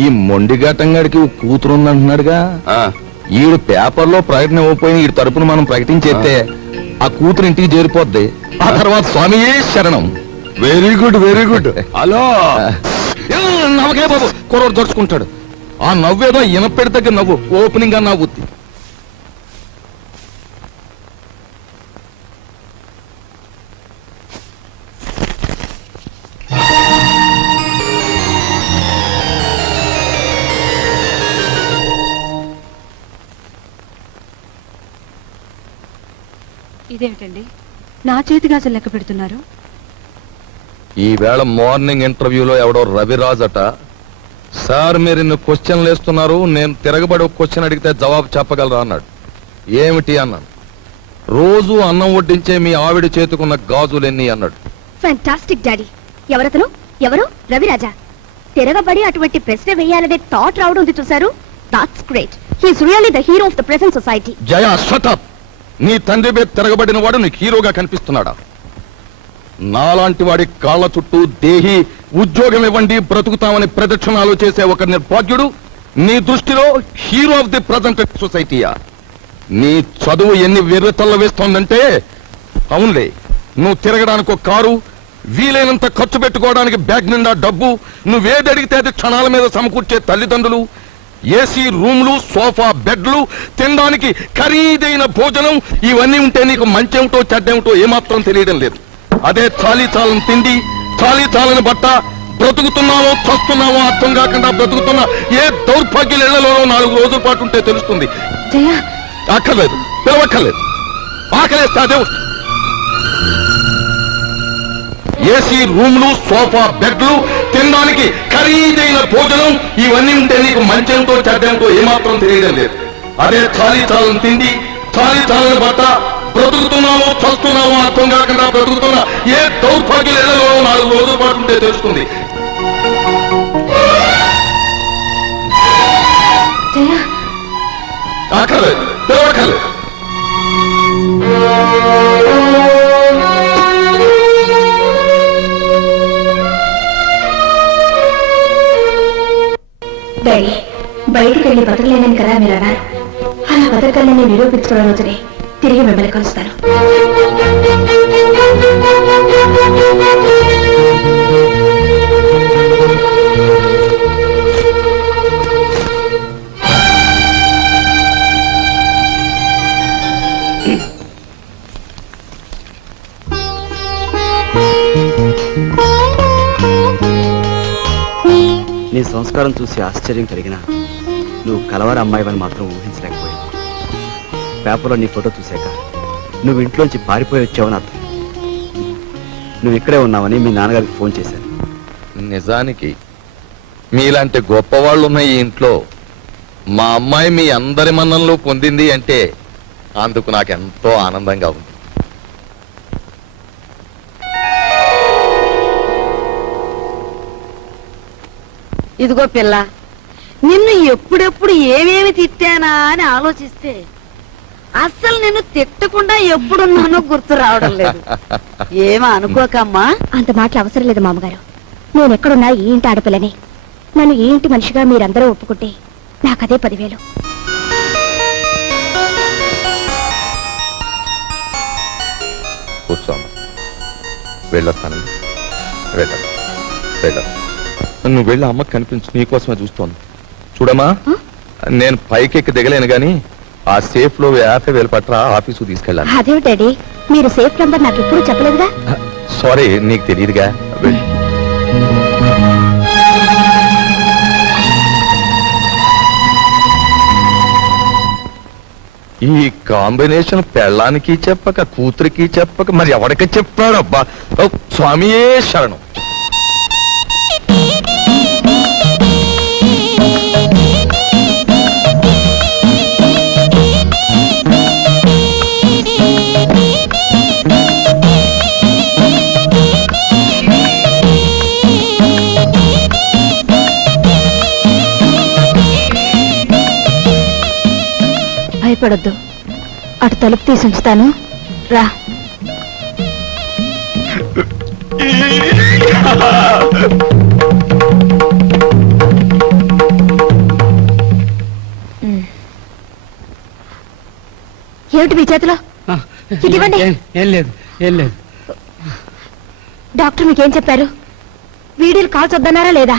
ఈ మొండిఘాటంగాడికి కూతురు ఉందంటున్నాడుగా, ఈడు పేపర్లో ప్రకటన ఇవ్వకపోయిన ఈ తరపున మనం ప్రకటించేస్తే ఆ కూతురు ఇంటికి చేరిపోద్ది. ఆ తర్వాత స్వామియే శరణం. Very good, very good. Hello నవ్వకే బాబు, కుర్రోడు దొరుచుకుంటాడు. ఆ నవ్వేదో ఇనపెడి దగ్గర నవ్వు, ఓపెనింగ్ గా నవ్వుద్ది. ఇదేమిటండి, నా చేతి గాజులు లెక్క పెడుతున్నారు? ఈవేళ మార్నింగ్ ఇంటర్వ్యూలో ఎవడో రవిరాజ్ అట, సార్ మీరు ఇన్ని క్వశ్చన్లు వేస్తున్నారు, నేను తిరగబడి ఒక క్వశ్చన్ అడిగితే జవాబు చెప్పగలరా అన్నాడు. ఏమిటి అన్నాను. రోజు అన్నం వడ్డించే మీ ఆవిడ చేతుకున్న గాజులెన్ని అన్నాడు. Fantastic daddy. ఎవరతను? ఎవరు? రవిరాజా. తిరగబడి అటువంటి ప్రశ్న వేయాలనే థాట్ రావడం ఉంది చూసారు. That's great. He's really the hero of the present society. Jaya shut up. నీ తండ్రి మీద తిరగబడిన వాడు నీకు హీరోగా కనిపిస్తున్నాడా? నాలాంటి వాడి కాళ్ళ చుట్టూ దేహి ఉద్యోగం ఇవ్వండి బ్రతుకుతామని ప్రదక్షిణాలు చేసే ఒక నిర్భాగ్యుడు నీ దృష్టిలో హీరో ఆఫ్ ది ప్రజెంట్ సొసైటీయా? నీ చదువు ఎన్ని వెర్రెతల్ల వేస్తోందంటే, అవునులే, నువ్వు తిరగడానికి ఒక కారు, వీలైనంత ఖర్చు పెట్టుకోవడానికి బ్యాగ్ నిండా డబ్బు, నువ్వేది అడిగితే అది క్షణాల మీద సమకూర్చే తల్లిదండ్రులు, ఏసీ రూమ్లు, సోఫా బెడ్లు, తినడానికి ఖరీదైన భోజనం, ఇవన్నీ ఉంటే నీకు మంచేమిటో చెడ్డేమిటో ఏమాత్రం తెలియడం లేదు. అదే చాలీ చాలని తిండి, చాలీ చాలని బట్ట, బ్రతుకుతున్నావో చస్తున్నావో అర్థం కాకుండా బ్రతుకుతున్న ఏ దౌర్భాగ్యుల ఇళ్లలోనో 4 రోజుల పాటు ఉంటే తెలుస్తుంది. అక్కర్లేదు, పిలవక్కర్లేదు. ఆకలేస్తే అదే వస్తుంది. ఏసీ రూమ్లు, సోఫా బెడ్లు, తినడానికి ఖరీదైన భోజనం, ఇవన్నీ ఉంటే నీకు మంచేమిటో చెడ్డేమిటో ఏమాత్రం తెలియడం లేదు. అదే చాలీ చాలని తిండి, చాలీ చాలని బట్ట, బ్రతుకుతున్నావో చస్తున్నావో అర్థం కాకుండా బ్రతుకుతున్న ఏ దౌర్భాగ్యుల ఇళ్లలో 4 రోజుల పాటు ఉంటే తెలుస్తుంది. అక్కర్లేదు, పిలవక్కర్లేదు. డాడీ, బయటికి వెళ్ళి బతకలేనని కదా మీరు అన్నారు. అలా బతకాలని నిరూపించుకున్న రోజునే తిరిగి మిమ్మల్ని కలుస్తాను. నీ సంస్కారం చూసి ఆశ్చర్యం కలిగినా నువ్వు కలవారి అమ్మాయివని మాత్రం ఊహించలేకపోయావు. పేపర్లో నీ ఫోటో చూశాక నువ్వు ఇంట్లోంచి పారిపోయి వచ్చావని అర్థం. నువ్వు ఇక్కడే ఉన్నావని మీ నాన్నగారికి ఫోన్ చేశాను. నిజానికి మీలాంటి గొప్పవాళ్ళు ఉన్న ఈ ఇంట్లో మా అమ్మాయి మీ అందరి మన్ననలు పొందింది అంటే అందుకు నాకెంతో ఆనందంగా ఉంది. ఇదిగో పిల్ల, నిన్ను ఎప్పుడెప్పుడు ఏమేమి తిట్టానా అని ఆలోచిస్తే అస్సలు నిన్ను తిట్టకుండా ఎప్పుడున్నానో గుర్తు రావడం లేదు. ఏమా అనుకోకమ్మా. అంత మాటలు అవసరం లేదు మామగారు. నేను ఎక్కడున్నా ఈ ఇంటి ఆడపిల్లని. నన్ను ఈ ఇంటి మనిషిగా మీరందరూ ఒప్పుకుంటే నాకదే 10,000. కూర్చోమ్మ, వెళ్ళొస్తాను. నువ్వు వెళ్ళి అమ్మకి కనిపించు, నీకోసమే చూస్తోంది. చూడమ్మా, నేను పైకెక్కి దిగలేను గాని ఆ సేఫ్ లో 50,000 పట్రా ఆఫీసు తీసుకెళ్ళాలి. అదేమిటి డాడీ, మీరు సేఫ్ నంబర్ నాకు ఎప్పుడు చెప్పలేదుగా. సారీ, నీకు తెలియదుగా. వెళ్ళి ఈ కాంబినేషన్ పెళ్ళానికి చెప్పక కూతురికి చెప్పక మరి ఎవరికి చెప్పాడు? అబ్బా, ఓ స్వామియే శరణం. భయపడొద్దు, అటు తలుపు తీసి ఉంచుతాను, రా. ఏమిటి మీ చేతిలో? ఇదివ్వండి. ఏం లేదు, ఏం లేదు. డాక్టర్ మీకేం చెప్పారు? వీడియోలు కాల్స్ వద్దన్నారా లేదా?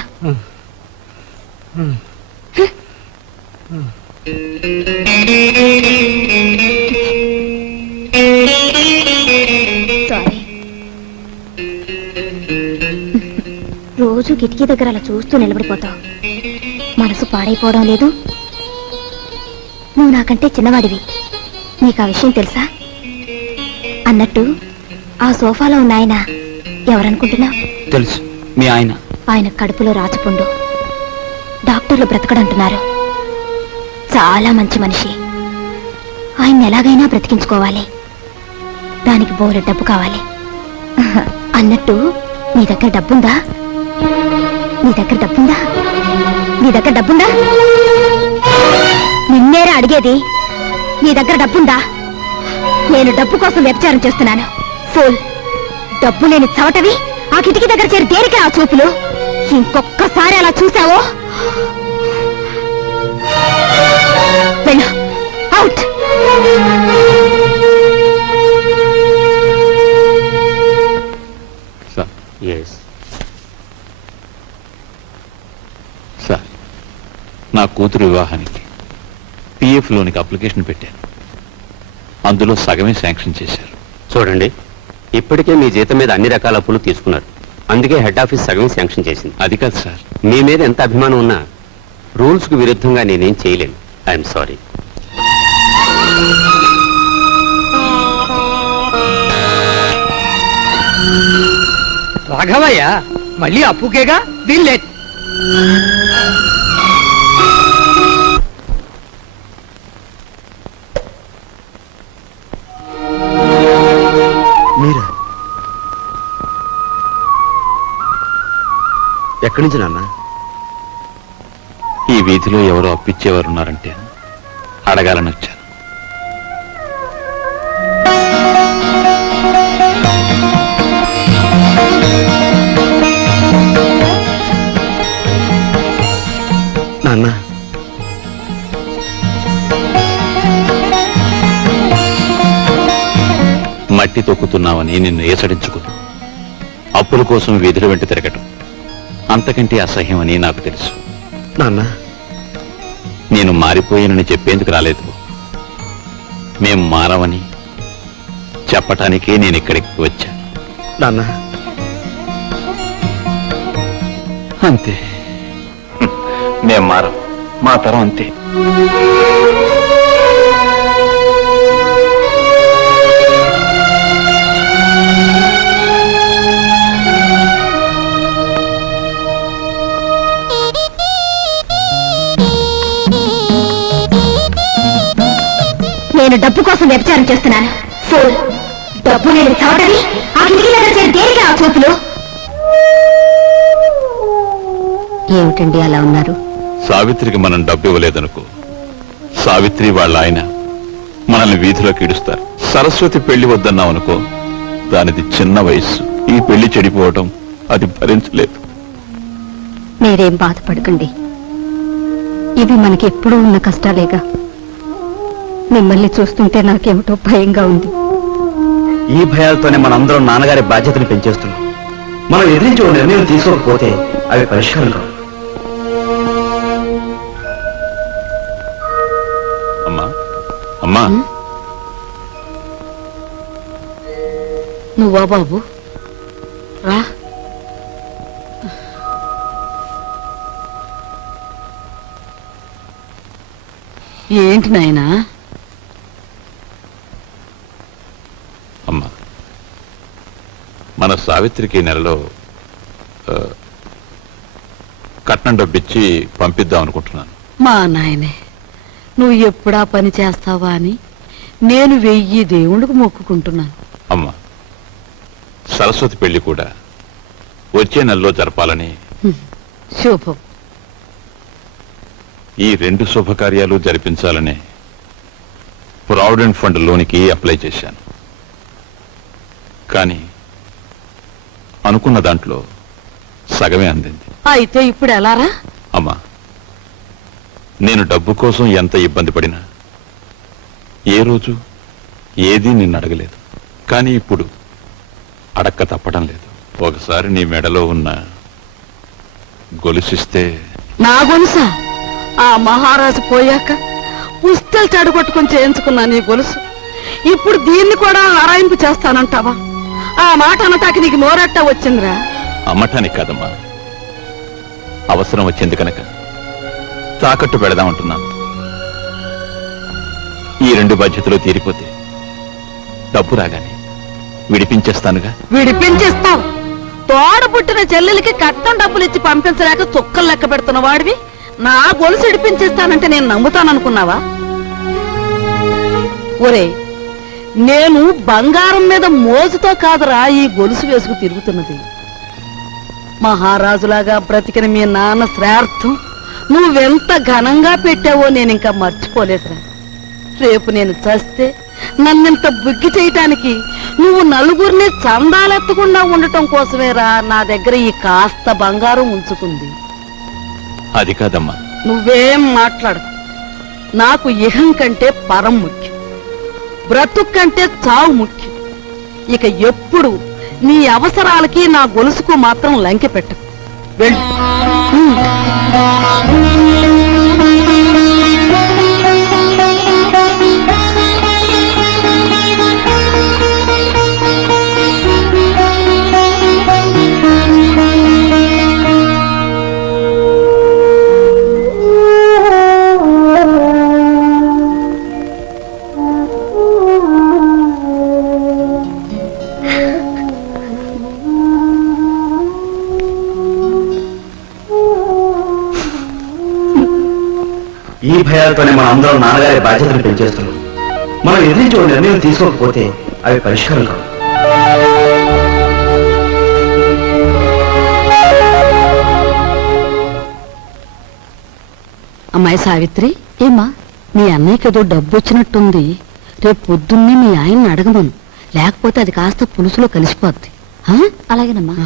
సారీ. రోజు కిటికీ దగ్గర అలా చూస్తూ నిలబడిపోతావు. మనసు పాడైపోవడం లేదు? నువ్వు నాకంటే చిన్నవాడివి, నీకు ఆ విషయం తెలుసా? అన్నట్టు ఆ సోఫాలో ఉన్న ఆయన ఎవరనుకుంటున్నావు? తెలుసు, మీ ఆయన. ఆయన కడుపులో రాచపుండు. డాక్టర్లు బ్రతకడంటున్నారు. చాలా మంచి మనిషి. ఆయన ఎలాగైనా బ్రతికించుకోవాలి. దానికి బోలెడు డబ్బు కావాలి. అన్నట్టు నీ దగ్గర డబ్బుందా? నీ దగ్గర డబ్బుందా? నీ దగ్గర డబ్బుందా? నిన్నేరా అడిగేది. నీ దగ్గర డబ్బుందా? నేను డబ్బు కోసం వ్యభిచారం చేస్తున్నాను. ఫూల్. డబ్బు లేని చవటవి ఆ కిటికీ దగ్గర చేరి దేనికి ఆ చూపులు? ఇంకొక్కసారి అలా చూసావో వెళ్ళు, అవుట్. సార్, సార్, నా కూతురు వివాహానికి పిఎఫ్ లోనికి అప్లికేషన్ పెట్టాను. అందులో సగమే శాంక్షన్ చేశారు. చూడండి, ఇప్పటికే మీ జీతం మీద అన్ని రకాల అప్పులు తీసుకున్నారు. అందుకే హెడ్ ఆఫీస్ సగమే శాంక్షన్ చేసింది. అది కాదు సార్. మీ మీద ఎంత అభిమానం ఉన్నా రూల్స్ కు విరుద్ధంగా నేనేం చేయలేను. I'm sorry. రాఘవయ్య, మళ్ళీ అప్పుకేగా వీళ్ళే. మీరా? ఎక్కడి నుంచి నాన్న? ఈ వీధిలో ఎవరో అప్పిచ్చేవారున్నారంటే అడగాలని వచ్చాను. నాన్న, మట్టి తొక్కుతున్నావని నిన్ను ఏసడించుకుని అప్పుల కోసం వీధుల వెంట తిరగటం అంతకంటే అసహ్యమని నాకు తెలుసు. నాన్న, నేను మారిపోయానని చెప్పేందుకు రాలేదు. మేం మారవని చెప్పటానికే నేను ఇక్కడికి వచ్చా. నాన్న, అంతే. మేం మారం, మా తరం అంతే. నేను డబ్బు కోసం వ్యభిచారం చేస్తున్నాను. ఫూల్. డబ్బు లేని చవటని ఆ కిటికీ దగ్గర చేరి దేనికి ఆ చూపులు? ఏమిటండి అలా ఉన్నారు? సావిత్రికి మనం డబ్బు ఇవ్వలేదనుకో, సావిత్రి వాళ్ళ ఆయన మనల్ని వీధిలోకి ఈడుస్తారు. సరస్వతి పెళ్లి వద్దన్నాం అనుకో, దానిది చిన్న వయస్సు, ఈ పెళ్లి చెడిపోవటం అది భరించలేదు. మీరేం బాధపడకండి, ఇవి మనకి ఎప్పుడూ ఉన్న కష్టాలేగా. మిమ్మల్ని చూస్తుంటే నాకేమిటో భయంగా ఉంది. ఈ భయాలతోనే మనందరం నాన్నగారి బాధ్యతను పెంచేస్తున్నాం. మనం ఎదిరించి ఓ నిర్ణయం తీసుకోకపోతే అవి పరిష్కారం కావు. అమ్మా అమ్మా, నువ్వా బాబు? రా. ఏంటి నాయనా? అమ్మా, మన సావిత్రికి ఈ నెలలో కట్నం డబ్బిచ్చి పంపిద్దాం అనుకుంటున్నాను. మా నాయనే, నువ్వు ఎప్పుడా పని చేస్తావా అని నేను 1000 దేవుళ్ళకు మొక్కుకుంటున్నాను. అమ్మా, సరస్వతి పెళ్లి కూడా వచ్చే నెలలో జరపాలని. శుభం. ఈ 2 శుభకార్యాలు జరిపించాలని ప్రావిడెంట్ ఫండ్ లోనికి అప్లై చేశాను. కానీ అనుకున్న దాంట్లో సగమే అందింది. అయితే ఇప్పుడు ఎలారా? అమ్మా, నేను డబ్బు కోసం ఎంత ఇబ్బంది పడినా ఏ రోజు ఏదీ నిన్ను అడగలేదు. కానీ ఇప్పుడు అడక్క తప్పడం లేదు. ఒకసారి నీ మెడలో ఉన్న గొలుసిస్తే. నా గొలుసా? ఆ మహారాజు పోయాక పుస్తలు చెడగొట్టుకుని చేయించుకున్నా నీ గొలుసు. ఇప్పుడు దీన్ని కూడా ఆరాయింపు చేస్తానంటావా? ఆ మాట అనటానికి నీకు నోరట్టా వచ్చిందిరా? అమ్మటానికి కాదమ్మా, అవసరం వచ్చింది కనుక తాకట్టు పెడదామంటున్నాను. ఈ 2 బాధ్యతలు తీరిపోతే డబ్బు రాగానే విడిపించేస్తానుగా. విడిపించేస్తావు? తోడ పుట్టిన చెల్లెలకి కట్నం డబ్బులు ఇచ్చి పంపించలేక చుక్కలు లెక్క పెడుతున్న వాడివి నా గొలుసు విడిపించేస్తానంటే నేను నమ్ముతాననుకున్నావా? ఒరే, నేను బంగారం మీద మోజుతో కాదురా ఈ గొలుసు వేసుకు తిరుగుతున్నది. మహారాజులాగా బ్రతికిన మీ నాన్న శ్రార్థం నువ్వెంత ఘనంగా పెట్టావో నేను ఇంకా మర్చిపోలేదురా. రేపు నేను చస్తే నన్నింత బుగ్గి చేయటానికి నువ్వు నలుగురిని చందాలెత్తకుండా ఉండటం కోసమేరా నా దగ్గర ఈ కాస్త బంగారం ఉంచుకుంది. అది కాదమ్మా. నువ్వేం మాట్లాడు. నాకు ఇహం కంటే పరం ముఖ్యం, బ్రతుకు కంటే చావు ముఖ్యం. ఇక ఎప్పుడు నీ అవసరాలకి నా గొలుసుకు మాత్రం లంకె పెట్టకు. వెళ్ళు. ఈ భయాలతోనే మనం అందరం నాన్నగారి బాధ్యతను పెంచేస్తున్నాం. మనం ఎదిరించి ఓ నిర్ణయం తీసుకోకపోతే అవి పరిష్కారం కావు. అమ్మాయి సావిత్రి, ఏమ్మా? మీ అన్నయ్యకేదో డబ్బు వచ్చినట్టుంది. రేపు పొద్దున్నే మీ ఆయన్ని అడగమను, లేకపోతే అది కాస్త పులుసులో కలిసిపోద్ది. అలాగేనమ్మా.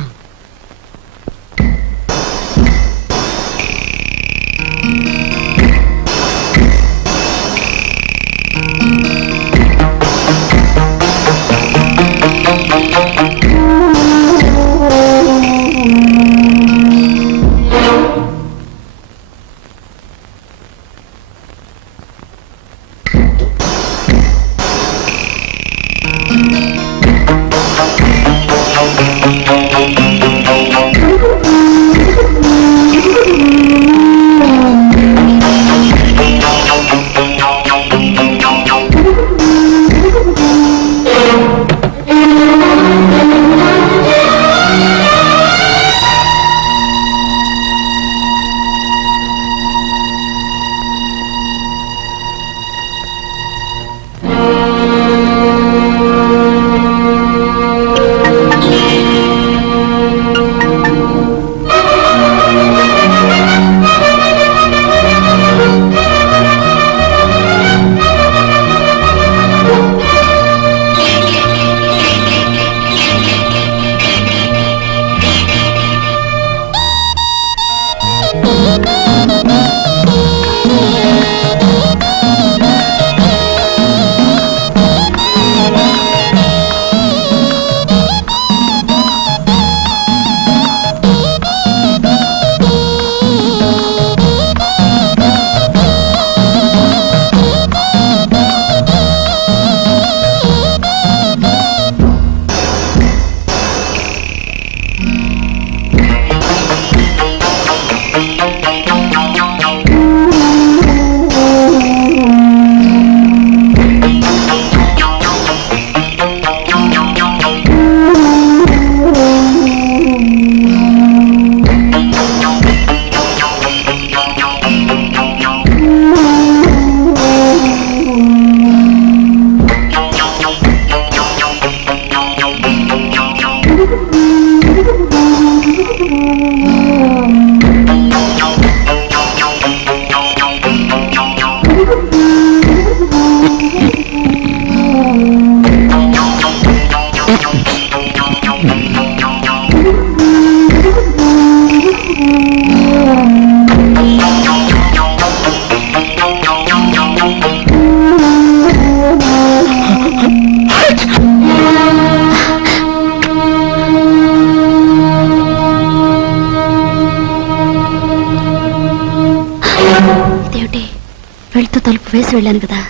తలుపు వేసి వెళ్ళాను కదా,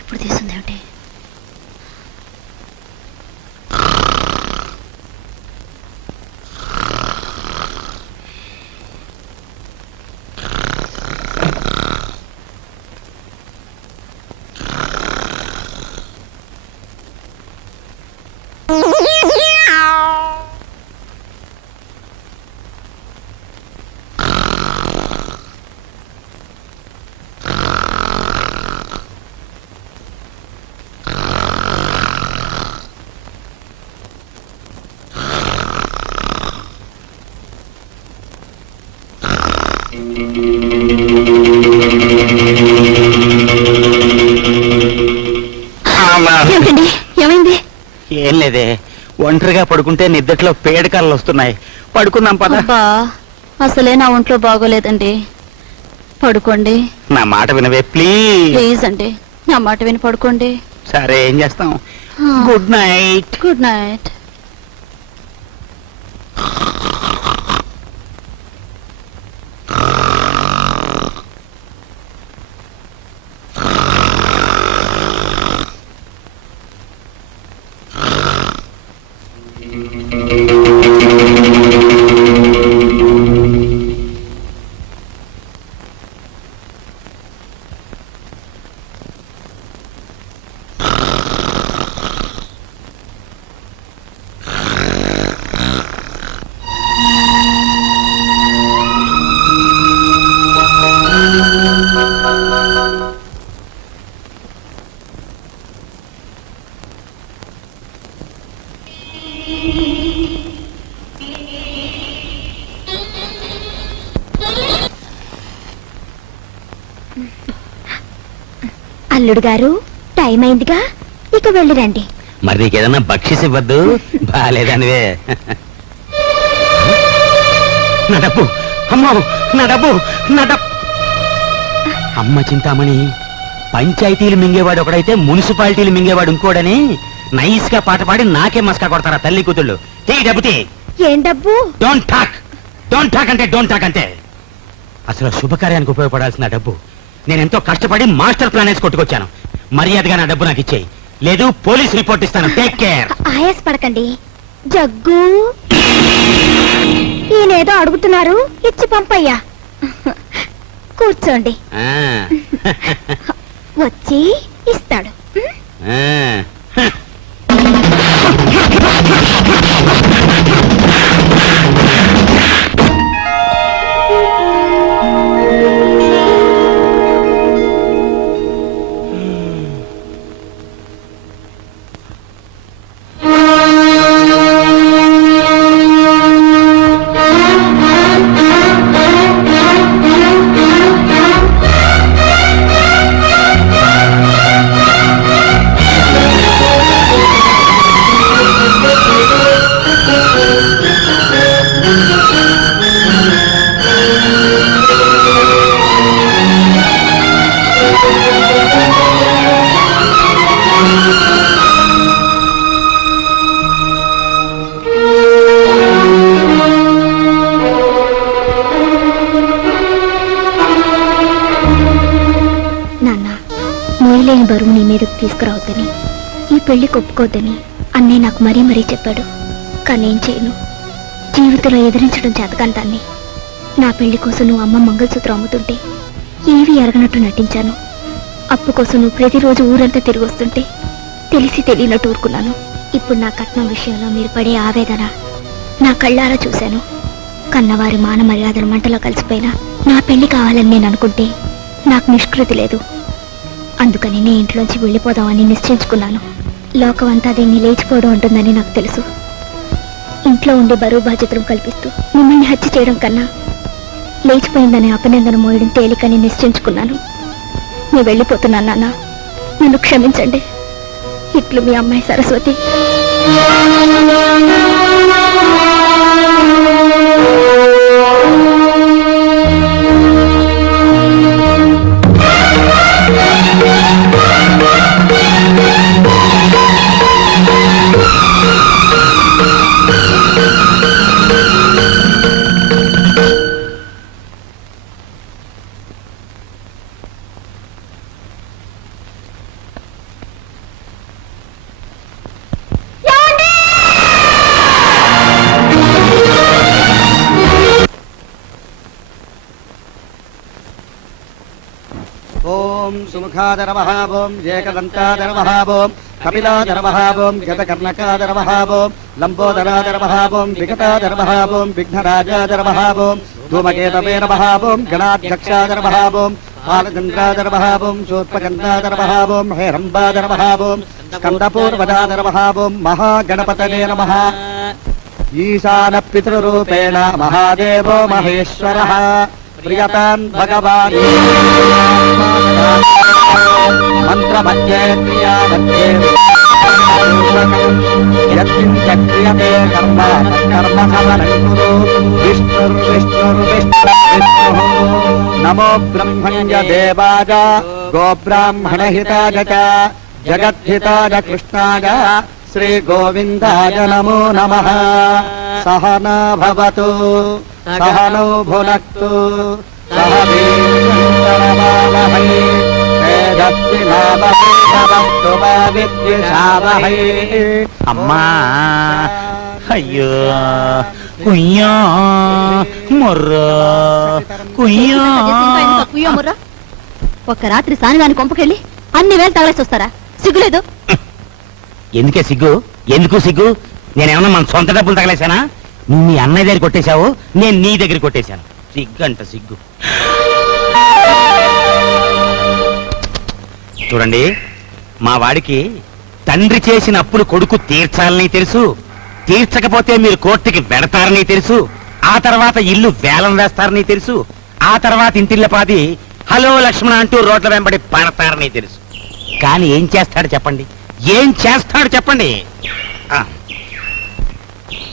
ఇప్పుడు తీస్తుంది ఏమిటి? ఏమిటండి, ఏమైంది? ఏం లేదే, ఒంటరిగా పడుకుంటే నిద్దట్లో పేడకాలు వస్తున్నాయి. పడుకుందాం పద. అబ్బా, అసలే నా ఒంట్లో బాగోలేదండి. పడుకోండి నా మాట వినవే ప్లీజ్. ప్లీజ్ అండి, నా మాట విని పడుకోండి. సరే ఏం చేస్తాం. Good night. Good night. అల్లుడు గారు, టైం అయిందిగా, ఇక వెళ్ళిరండి. మరి నీకేదన్నా బక్షిస్ ఇవ్వద్దు? బాలేదనివే. నా డబ్బు, అమ్మో నా డబ్బు, నా డబ్బు. అమ్మ చింతామణి, పంచాయతీలు మింగేవాడు ఒకడైతే మున్సిపాలిటీలు మింగేవాడు ఇంకోడని నైస్ గా పాట పాడి నాకే మస్కా కొడతారా తల్లి కూతుళ్ళు. తీ డబ్బు తీ. ఏం డబ్బు? డోంట్ టాక్, డోంట్ టాక్ అంటే డోంట్ టాక్ అంతే. అసలు శుభకార్యానికి ఉపయోగపడాల్సిన డబ్బు నేనెంతో కష్టపడి మాస్టర్ ప్లాన్ వేసి కొట్టుకొచ్చాను. మర్యాదగా నా డబ్బు నాకు ఇచ్చేయి, లేదు పోలీస్ రిపోర్ట్ ఇస్తాను. Take care. ఆయాస పడకండి. జగ్గు, ఈయనేదో అడుగుతున్నారు, ఇచ్చి పంపయ్యా. కూర్చోండి, వచ్చి ఇస్తాడు. మోయలేని బరువు నీ మీదకు తీసుకురావద్దని, ఈ పెళ్లి ఒప్పుకోవద్దని అన్నయ్య నాకు మరీ మరీ చెప్పాడు. కానీ ఏం చేయను, జీవితంలో ఎదిరించడం చేతకాని దాన్ని. నా పెళ్లి కోసం నువ్వు అమ్మ మంగళసూత్రం అమ్ముతుంటే ఏవి ఎరగనట్టు నటించాను. అప్పు కోసం నువ్వు ప్రతిరోజు ఊరంతా తిరిగి వస్తుంటే తెలిసి తెలియనట్టు ఊరుకున్నాను. ఇప్పుడు నా కట్నం విషయంలో మీరు పడే ఆవేదన నా కళ్ళారా చూశాను. కన్నవారి మాన మర్యాదలు మంటలో కలిసిపోయినా నా పెళ్లి కావాలని నేను అనుకుంటే నాకు నిష్కృతి లేదు. అందుకని నీ ఇంట్లోంచి వెళ్ళిపోదామని నిశ్చయించుకున్నాను. లోకం అంతా దీన్ని లేచిపోవడం ఉంటుందని నాకు తెలుసు. ఇంట్లో ఉండి బరువు బాధ్యతలు కల్పిస్తూ మిమ్మల్ని హత్య చేయడం కన్నా లేచిపోయిందని అపనిందన మోయడం తేలికని నిశ్చయించుకున్నాను. నేను వెళ్ళిపోతున్నాను నాన్న, నన్ను క్షమించండి. ఇట్లు మీ అమ్మాయి సరస్వతి. సుముఖాదరవః ఓం ఏకదంతాదరవః ఓం కపిలాదరవః ఓం గతకర్ణకాదరవః ఓం లంబోదరాదరవః ఓం వికటాదరవః ఓం విఘ్నరాజాదరవః ఓం ధూమకేతవే నమః ఓం గణాధ్యక్షాదరవః ఓం బాలచంద్రాదరవః ఓం శూర్పగంధాదరవః ఓం హేరంబాదరవః ఓం స్కందపూర్వదాదరవః ఓం మహాగణపతయే నమః. ఈశాన పితృరూపేణ మహాదేవో మహేశ్వరః ప్రియతాన్ భగవాన్ మంత్రమధ్యే క్రియామధ్యే యత్కించ క్రియతే కర్మ తత్కర్మ సమరం కురు విష్ణుర్విష్ణుర్విష్ణుర్విష్ణుః. నమో బ్రహ్మణ్య దేవాయ గోబ్రాహ్మణహితాయ చ జగద్ధితాయ కృష్ణాయ శ్రీ గోవిందాయ నమో నమః. సహనా భవతు సహనౌ భునక్తు సహ వీర్యంకరవావహై తేజస్వినావధీతమస్తు మా విద్విషావహై. అమ్మా అయ్యో కుయ్యా మొర్రో కుయ్యా. ఒక్క రాత్రి సానిగాని కొంపకెళ్ళి అన్ని వేలు తగలేసి వస్తారా? సిగ్గులేదు? ఎందుకే సిగ్గు? ఎందుకు సిగ్గు? నేనేమన్నా మన సొంత డబ్బులు తగలేశానా? నువ్వు మీ అన్నయ్య దగ్గర కొట్టేశావు, నేను నీ దగ్గర కొట్టేశాను. సిగ్గు అంట సిగ్గు. చూడండి, మా వాడికి తండ్రి చేసిన అప్పులు కొడుకు తీర్చాలని తెలుసు, తీర్చకపోతే మీరు కోర్టుకి వెడతారని తెలుసు, ఆ తర్వాత ఇల్లు వేలం వేస్తారని తెలుసు, ఆ తర్వాత ఇంటిల్లపాది హలో లక్ష్మణ అంటూ రోడ్ల వెంబడి పడతారని తెలుసు. కానీ ఏం చేస్తాడు చెప్పండి? ఏం చేస్తాడు చెప్పండి?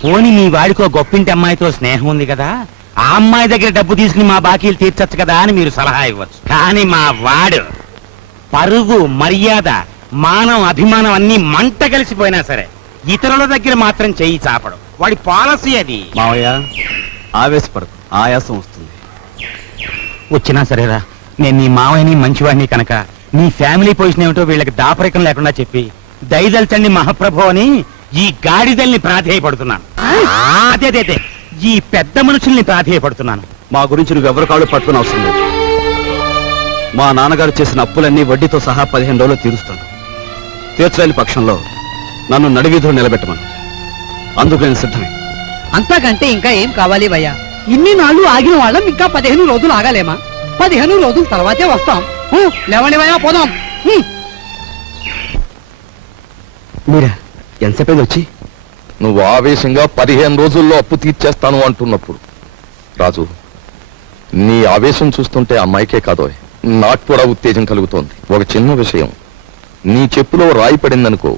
పోని మీ వాడికో గొప్పింటి అమ్మాయితో స్నేహం ఉంది కదా, ఆ అమ్మాయి దగ్గర డబ్బు తీసుకుని మా బాకీలు తీర్చచ్చు కదా అని మీరు సలహా ఇవ్వచ్చు. కానీ మా వాడు పరువు, మర్యాద, మానం, అభిమానం అన్ని మంట కలిసిపోయినా సరే ఇతరుల దగ్గర మాత్రం చెయ్యి చాపడం. వాడి పాలసీ అది. మావయ్య ఆవేశపడకు, ఆయాసం వస్తుంది. వచ్చినా సరేరా, నేను నీ మావయ్యని మంచివాడిని కనుక నీ ఫ్యామిలీ పొజిషన్ ఏమిటో వీళ్ళకి దాపరికం లేకుండా చెప్పి దయదల్చండి మహాప్రభు అని ఈ గాడిదల్ని ప్రాధేయపడుతున్నాను. అదే ఈ పెద్ద మనుషుల్ని ప్రాధేయపడుతున్నాను. మా గురించి నువ్వు ఎవరి కాళ్ళు పట్టుకుని అవసరం లేదు. మా నాన్నగారు చేసిన అప్పులన్నీ వడ్డీతో సహా 15 రోజులు తీరుస్తాను. తీర్చలేని పక్షంలో నన్ను నడివీధులు నిలబెట్టమను. అందుకు నేను సిద్ధమే. అంతకంటే ఇంకా ఏం కావాలి భయ్యా? ఇన్ని నాళ్ళు ఆగిన వాళ్ళం ఇంకా 15 రోజులు ఆగలేమా? 15 రోజుల తర్వాతే వస్తాం. లేవండి భయ్యా, పోదాం. మీరా ఎంతసేపు వచ్చి? నువ్వు ఆవేశంగా 15 రోజుల్లో అప్పు తీర్చేస్తాను అంటున్నప్పుడు రాజు, నీ ఆవేశం చూస్తుంటే అమ్మాయికే కాదో నాకు కూడా ఉత్తేజం కలుగుతోంది. ఒక చిన్న విషయం, నీ చెప్పులో రాయి పడిందనుకో,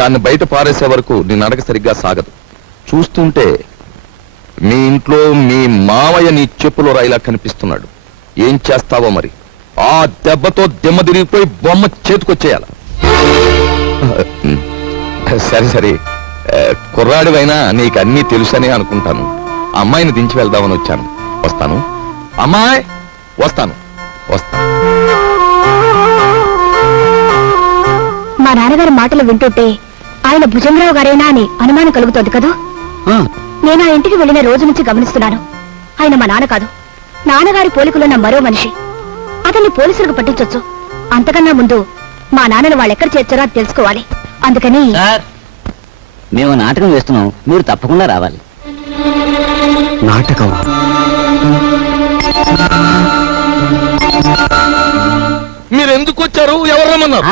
దాన్ని బయట పారేసే వరకు నీ నడక సరిగ్గా సాగదు. చూస్తుంటే మీ ఇంట్లో మీ మావయ్య నీ చెప్పులో రాయిలా కనిపిస్తున్నాడు. ఏం చేస్తావో మరి? ఆ దెబ్బతో దిమ్మ తిరిగిపోయి బొమ్మ చేతికొచ్చేయాల. సరే, కుర్రాడివైనా నీకు అన్నీ తెలుసని అనుకుంటాను. అమ్మాయిని దించి వెళ్దామని వచ్చాను. వస్తాను అమ్మాయి, వస్తాను. మా నాన్నగారి మాటలు వింటుంటే ఆయన భుజంగరావు గారేనా అని అనుమానం కలుగుతోంది కదా. నేను ఆ ఇంటికి వెళ్ళిన రోజు నుంచి గమనిస్తున్నాను. ఆయన మా నాన్న కాదు, నాన్నగారి పోలికలున్న మరో మనిషి. అతన్ని పోలీసులకు పట్టించొచ్చు. అంతకన్నా ముందు మా నాన్నను వాళ్ళు ఎక్కడ చేర్చారో అది తెలుసుకోవాలి. అందుకని మేము నాటకం వేస్తున్నాం, మీరు తప్పకుండా రావాలి. నాటకం? మీరెందుకు వచ్చారు? ఎవరు రమ్మన్నారు?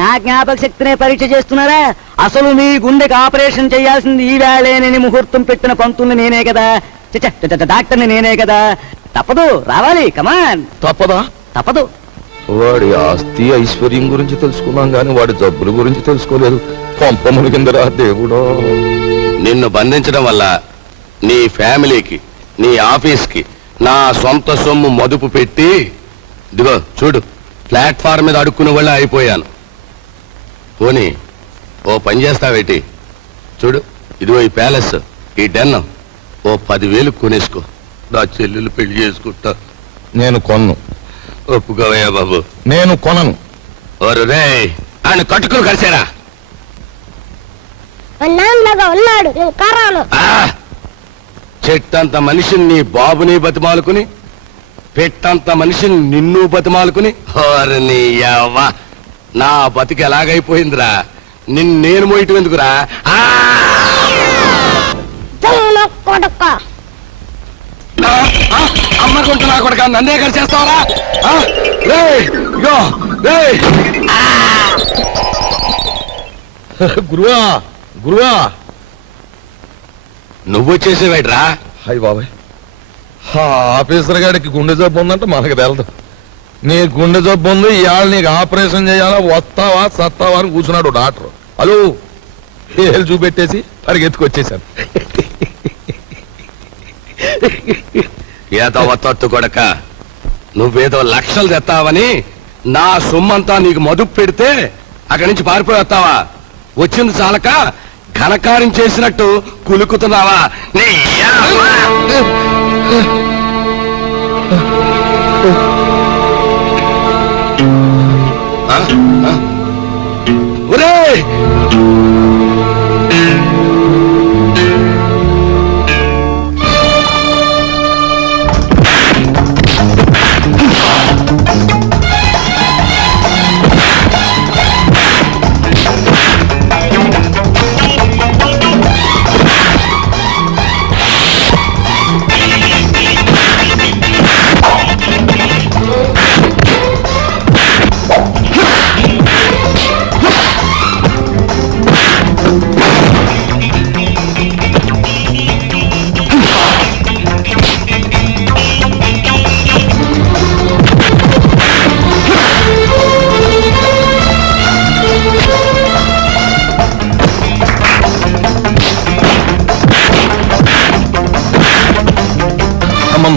నా జ్ఞాపక శక్తినే పరీక్ష చేస్తున్నారా? అసలు మీ గుండెకి ఆపరేషన్ చేయాల్సింది ఈ వేళేనని ముహూర్తం పెట్టిన పంతుల్ని నేనే కదా, డాక్టర్ని నేనే కదా. తప్పదు, రావాలి. కమాన్. తప్పదు. వాడి ఆస్తి ఐశ్వర్యం గురించి తెలుసుకున్నాం గాని వాడి జబ్బుల గురించి తెలుసుకోలేదు. పంపముని కిందరా దేవుడా. నిన్ను బంధించడం వల్ల నీ ఫ్యామిలీకి, నీ ఆఫీస్కి నా సొంత సొమ్ము మదుపు పెట్టి, ఇదిగో చూడు, ప్లాట్ఫామ్ మీద అడుక్కునే వాళ్ళ అయిపోయాను. పోనీ ఓ పని చేస్తావేటి? చూడు, ఇదిగో ఈ ప్యాలెస్, ఈ డెన్ ఓ 10,000 కొనేసుకో. నా చెల్లెలు పెళ్లి చేసుకుంటా. నేను కొన్ను. ఒప్పుకోవయ్యా బాబు. నేను కొనను. ఓరు రే, ఆయన కట్టుకుని కలిసారా? చెట్టంత మనిషిని నీ బాబుని బతిమాలుకుని పెట్టంత మనిషిని నిన్ను బతిమాలుకుని హోరని యవ్వ, నా బతికి ఎలాగైపోయిందిరా, నేను మోయటం ఎందుకురా? అమ్మకుంటున్నా కొడక, నన్నే కలిసేస్తావరా? గురువా గురువా, నువ్వు చేసేవాడ్రా? అయ్య బాబాయ్, ఆఫీసర్ గారికి గుండె జబ్బు ఉందంటే మనకు తెలదు. నీ గుండె జబ్బు ఉంది, ఇవాళ నీకు ఆపరేషన్ చేయాలా, వస్తావా సత్తావా అని కూర్చున్నాడు డాక్టర్. హలో ఏళ్ళు చూపెట్టేసి పరిగెత్తుకొచ్చేసాను. ఏదో తత్తు కొడక, నువ్వేదో లక్షలు తెస్తావని నా సొమ్మంతా నీకు మదుపు పెడితే అక్కడి నుంచి పారిపోయి వస్తావా? వచ్చింది చాలక ఘనకార్యం చేసినట్టు కులుకుతున్నావా? నీ యవ్వ! ఒరేయ్!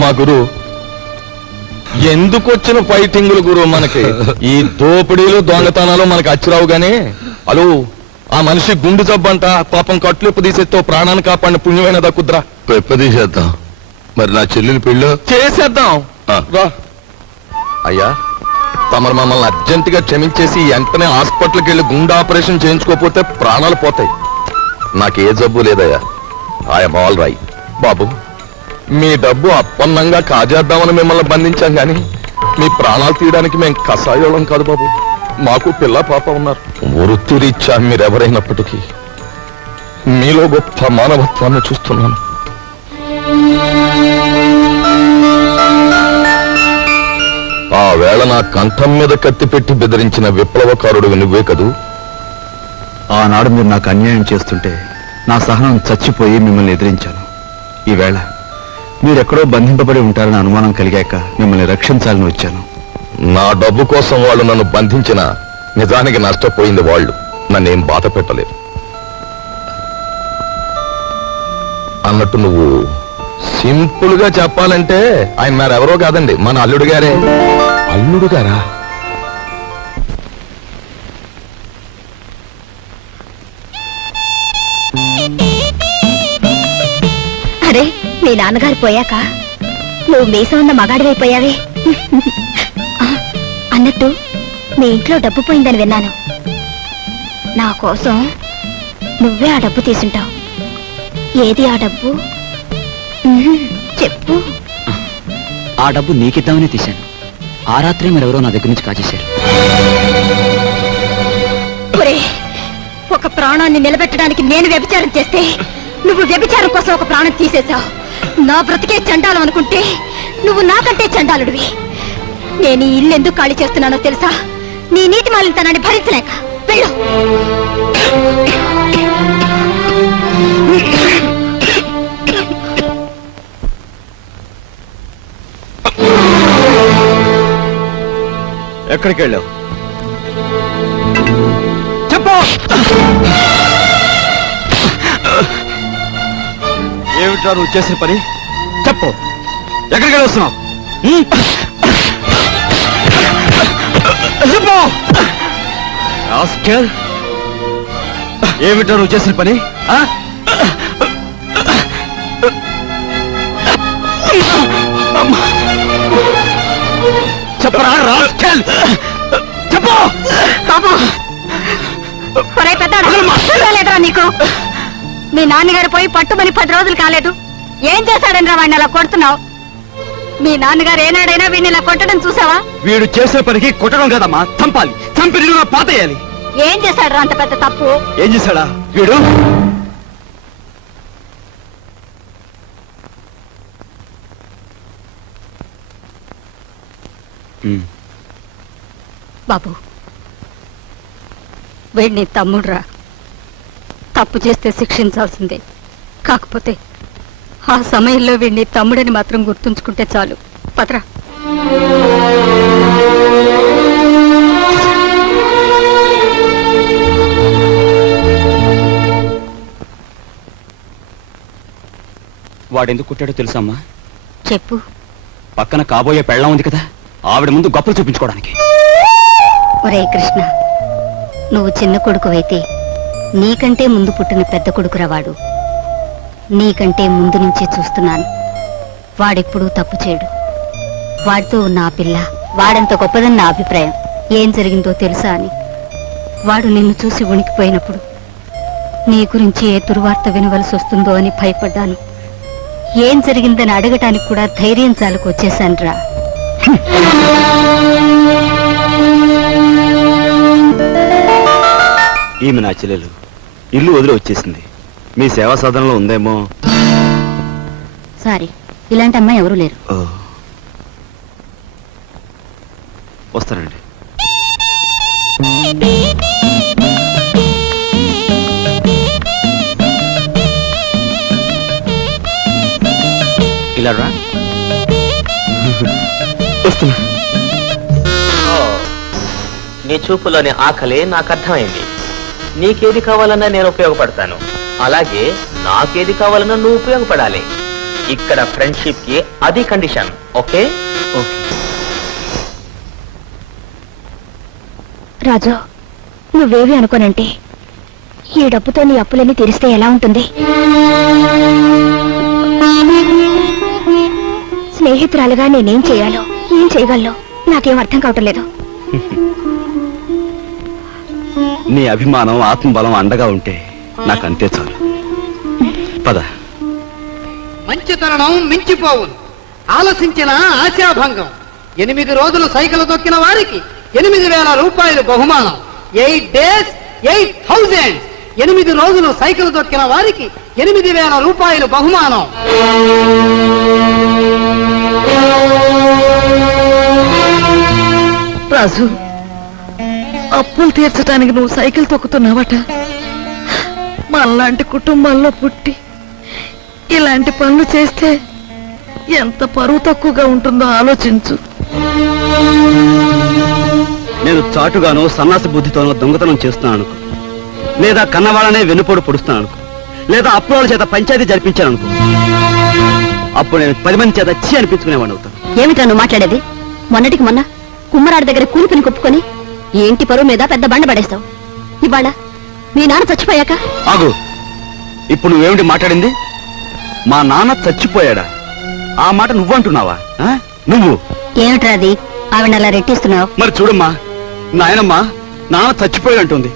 మా గురు, ఎందుకు వచ్చిన ఫైటింగులు గురు? మనకి ఈ దోపిడీలు దొంగతనాలు మనకి అచ్చిరావు గాని, అలో ఆ మనిషి గుండు జబ్బంట, పాపం కట్లు తీసేస్తే ప్రాణాన్ని కాపాడిన పుణ్యమైన దక్కుద్రా. తీసేద్దాం. మరి నా చెల్లెలి పెళ్ళి చేసేద్దాం. రా అయ్యా, తమరు మమ్మల్ని అర్జెంటుగా క్షమించేసి వెంటనే హాస్పిటల్కి వెళ్ళి గుండె ఆపరేషన్ చేయించుకోకపోతే ప్రాణాలు పోతాయి. నాకు ఏ జబ్బు లేదయ్యా, ఐఎమ్ ఆల్ రైట్. బాబు, మీ డబ్బు అప్పన్నంగా కాజేద్దామని మిమ్మల్ని బంధించాం గాని మీ ప్రాణాలు తీయడానికి మేము కషాయోళం కాదు బాబు. మాకు పిల్ల పాప ఉన్నారు. వృత్తిరీత్యా మీరెవరైనప్పటికీ మీలో గొప్ప మానవత్వాన్ని చూస్తున్నాను. ఆ వేళ నా కంఠం మీద కత్తి పెట్టి బెదిరించిన విప్లవకారుడు నువ్వే కదూ? ఆనాడు మీరు నాకు అన్యాయం చేస్తుంటే నా సహనం చచ్చిపోయి మిమ్మల్ని ఎదిరించాను. ఈవేళ మీరెక్కడో బంధింపబడి ఉంటారని అనుమానం కలిగాక మిమ్మల్ని రక్షించాలని వచ్చాను. నా డబ్బు కోసం వాళ్ళు నన్ను బంధించిన, నిజానికి నష్టపోయింది వాళ్ళు, నన్నేం బాధ పెట్టలేదు. అన్నట్టు నువ్వు సింపుల్ గా చెప్పాలంటే ఆయన మరెవరో కాదండి, మన అల్లుడు గారే. అల్లుడు గారా? అరే, మీ నాన్నగారు పోయాక నువ్వు మీసం ఉన్న మగాడివైపోయావే. అన్నట్టు మీ ఇంట్లో డబ్బు పోయిందని విన్నాను. నా కోసం నువ్వే ఆ డబ్బు తీసుంటావు. ఏది ఆ డబ్బు? చెప్పు. ఆ డబ్బు నీకిద్దామని తీశాను. ఆ రాత్రి మరెవరో నా దగ్గర నుంచి కాజేశారు. ఒక ప్రాణాన్ని నిలబెట్టడానికి నేను వ్యభిచారం చేస్తే నువ్వు వ్యభిచారం కోసం ఒక ప్రాణం తీసేశావు. నా బ్రతికే చండాలం అనుకుంటే నువ్వు నాకంటే చండాలుడివి. నేను ఈ ఇల్లు ఎందుకు ఖాళీ చేస్తున్నానో తెలుసా? నీ నీతి మాలినతనాన్ని భరించలేక. వెళ్ళు. ఎక్కడికి వెళ్ళావు? చెప్పు. ఏమిట్రా నువ్వు చేసిన పని? చెప్పు, ఎక్కడికి వెళ్ళి వస్తున్నావు? చెప్పు. ఏమిట్రా నువ్వు చేసిన పని? చెప్పరా రాస్కెల్, చెప్పు. పెద్దలేదురా నీకు? మీ నాన్నగారు పోయి పట్టుమని 10 రోజులు కాలేదు. ఏం చేశాడని రా వాడిని అలా కొడుతున్నావు? మీ నాన్నగారు ఏనాడైనా వీడిని ఇలా కొట్టడం చూసావా? వీడు చేసే పనికి కొట్టడం కదమ్మా, చంపాలి. చంపి నిలువున పాతేయాలి. ఏం చేశాడు అంత పెద్ద తప్పు? ఏం చేశాడా వీడు? బాబు, వీడిని తమ్ముడురా. తప్పు చేస్తే శిక్షించాల్సిందే. కాకపోతే ఆ సమయంలో వీడిని తమ్ముడని మాత్రం గుర్తుంచుకుంటే చాలు. పత్రా. వాడెందుకు కొట్టాడో తెలుసమ్మా? చెప్పు. పక్కన కాబోయే పెళ్ళం ఉంది కదా, ఆవిడ ముందు గొప్పలు చూపించుకోవడానికి. ఒరే కృష్ణ, నువ్వు చిన్న కొడుకువైతే నీకంటే ముందు పుట్టిన పెద్ద కొడుకురా వాడు. నీకంటే ముందు నుంచే చూస్తున్నాను. వాడెప్పుడూ తప్పు చేయడు. వాడితో ఉన్న ఆ పిల్ల వాడంత గొప్పదని నా అభిప్రాయం. ఏం జరిగిందో తెలుసా అని వాడు నిన్ను చూసి ఉనికిపోయినప్పుడు నీ గురించి ఏ దుర్వార్త వినవలసి వస్తుందో అని భయపడ్డాను. ఏం జరిగిందని అడగటానికి కూడా ధైర్యం చాలకు వచ్చేశానురా. ఈమె నా చెల్లెలు ఇల్లు వదిలి వచ్చేసింది. మీ సేవా సాధనలో ఉందేమో. సారీ, ఇలాంటి అమ్మాయి ఎవరూ లేరు. వస్తానండి. ఇలా రా. వస్తున్నా. నీ చూపులోని ఆకలి నాకు అర్థమైంది. నీకేది కావాలన్నా నేను ఉపయోగపడతాను, అలాగే నాకేది కావాలన్నా నువ్వు ఉపయోగపడాలి. ఇక్కడ ఫ్రెండ్షిప్ కి అది కండిషన్. ఓకే? రాజు, నువ్వేవి అనుకోనంటే ఈ డబ్బుతో నీ అప్పులన్నీ తీరిస్తే ఎలా ఉంటుంది? స్నేహితురాలుగా నేనేం చేయాలో, ఏం చేయగలను నాకేం అర్థం కావటం లేదు. నీ అభిమానం, ఆత్మబలం అండగా ఉంటే నాకు అంతే చాలు. పద. మంచి తరుణం మించిపోవును, ఆలసించిన ఆశాభంగం. 8 రోజులు సైకిల్ తొక్కిన వారికి 8,000 రూపాయలు బహుమానం. 8 days 8,000. 8 రోజులు సైకిల్ తొక్కిన వారికి 8,000 రూపాయలు బహుమానం. రాజు, అప్పులు తీర్చడానికి నువ్వు సైకిల్ తొక్కుతున్నావట. మనలాంటి కుటుంబాల్లో పుట్టి ఇలాంటి పనులు చేస్తే ఎంత పరువు తక్కువగా ఉంటుందో ఆలోచించు. నేను చాటుగానో సన్నాసి బుద్ధితోనో దొంగతనం చేస్తున్నాను అనుకో, లేదా కన్నవాళ్ళనే వెన్నుపోటు పొడుస్తున్నాను అనుకో, లేదా అప్పుల చేత పంచాయతీ జరిపించాను అనుకో, అప్పుడు నేను 10 మంది చేత చీ అనిపించుకునేవాడిని అవుతాను. ఏమిటా నువ్వు మాట్లాడేది? మొన్నటికి మొన్న కుమ్మరాడి దగ్గర కూలిపిని కొప్పుకొని ఈ ఇంటి పరువు మీద పెద్ద బండ పడేస్తావు. ఇవాళ మీ నాన్న చచ్చిపోయాక ఆగు. ఇప్పుడు నువ్వేమిటి మాట్లాడింది? మా నాన్న చచ్చిపోయాడా? ఆ మాట నువ్వంటున్నావా? నువ్వు ఏమిట్రా అది? ఆవిడ అలా రెట్టిస్తున్నావు. మరి చూడమ్మా, నాయనమ్మా నాన్న చచ్చిపోయాడు అంటుంది,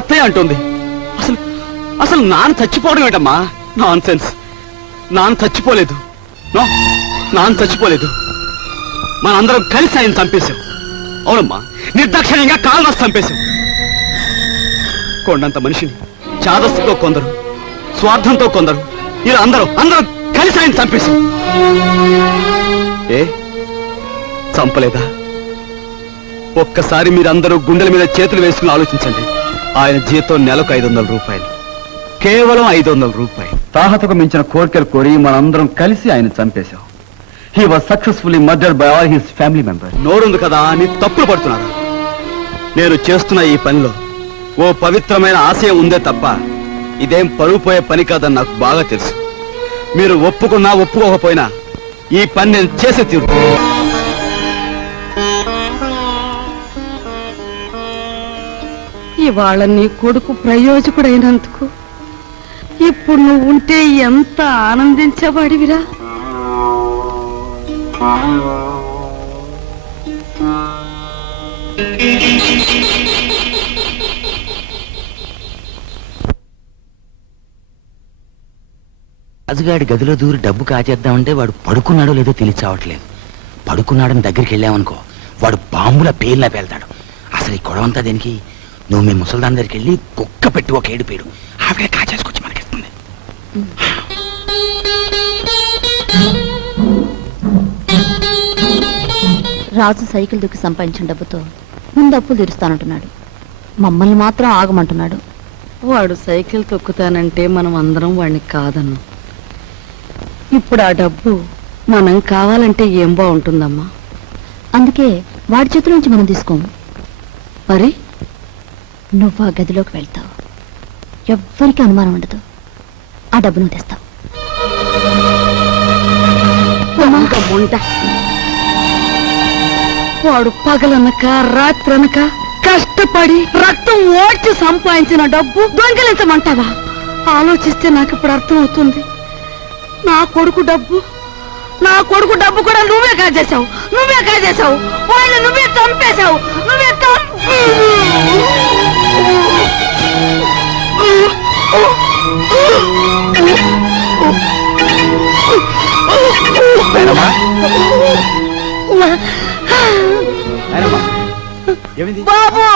అత్తయ్య అంటుంది. అసలు అసలు నాన్న చచ్చిపోవడం ఏంటమ్మా? Non sense. నాన్న చచ్చిపోలేదు. నాన్న చచ్చిపోలేదు. మనందరం కలిసి ఆయన చంపేశాం. అవునమ్మా, నిర్దాక్షిణ్యంగా కాలు రాసి చంపేశాం. కొండంత మనిషిని చాదస్తుతో కొందరు, స్వార్థంతో కొందరు, ఇలా అందరూ కలిసి ఆయన చంపేశాం. ఏ చంపలేదా? ఒక్కసారి మీరందరూ గుండెల మీద చేతులు వేసుకుని ఆలోచించండి. ఆయన జీతం నెలకు 500 రూపాయలు, కేవలం 500 రూపాయలు. తాహతకు మించిన కోరికలు కోరి మనందరం కలిసి ఆయన చంపేశాం. He was successfully murdered by all his family members. నోరుంది కదా అని తప్పులు పడుతున్నారు. నేను చేస్తున్న ఈ పనిలో ఓ పవిత్రమైన ఆశయం ఉందే తప్ప ఇదేం పరువు పోయే పని కాదని నాకు బాగా తెలుసు. మీరు ఒప్పుకున్నా ఒప్పుకోకపోయినా ఈ పని నేను చేసే తీరు. ఇవాళ నీ కొడుకు ప్రయోజకుడైనందుకు ఇప్పుడు నువ్వు ఉంటే ఎంత ఆనందించబడివిరా. రాజుగాడి గదిలో దూరి డబ్బు కాజేద్దామంటే వాడు పడుకున్నాడో లేదో తెలిసి చావట్లేదు. పడుకున్నాడని దగ్గరికి వెళ్ళామనుకో, వాడు బాంబుల పేర్లా పేల్తాడు. అసలు ఈ గొడవంతా దేనికి? నువ్వు మీ ముసల్దాన్ దగ్గరికి వెళ్ళి కుక్క పెట్టి ఒక ఏడు పేరు ఆవిడే కాచేసుకొచ్చి మనకిస్తుంది. రాజు సైకిల్ దుక్కి సంపాదించిన డబ్బుతో ముందు అప్పులు తీరుస్తానంటున్నాడు. మమ్మల్ని మాత్రం ఆగమంటున్నాడు. వాడు సైకిల్ తొక్కుతానంటే మనం అందరం వాడిని కాదన్ను. ఇప్పుడు ఆ డబ్బు మనం కావాలంటే ఏం బాగుంటుందమ్మా? అందుకే వాడి చేతుల నుంచి మనం తీసుకోము. మరి నువ్వు ఆ గదిలోకి వెళ్తావు, ఎవ్వరికి అనుమానం ఉండదు. ఆ డబ్బు నువ్వు తెస్తావు. ముంట వాడు పగలనక రాత్రనక కష్టపడి రక్తం ఓడ్చి సంపాదించిన డబ్బు దొంగిలించమంటావా? ఆలోచిస్తే నాకు ఇప్పుడు అర్థమవుతుంది. నా కొడుకు డబ్బు కూడా నువ్వే కాజేశావు. వాళ్ళు నువ్వే చంపేశావు. బాబు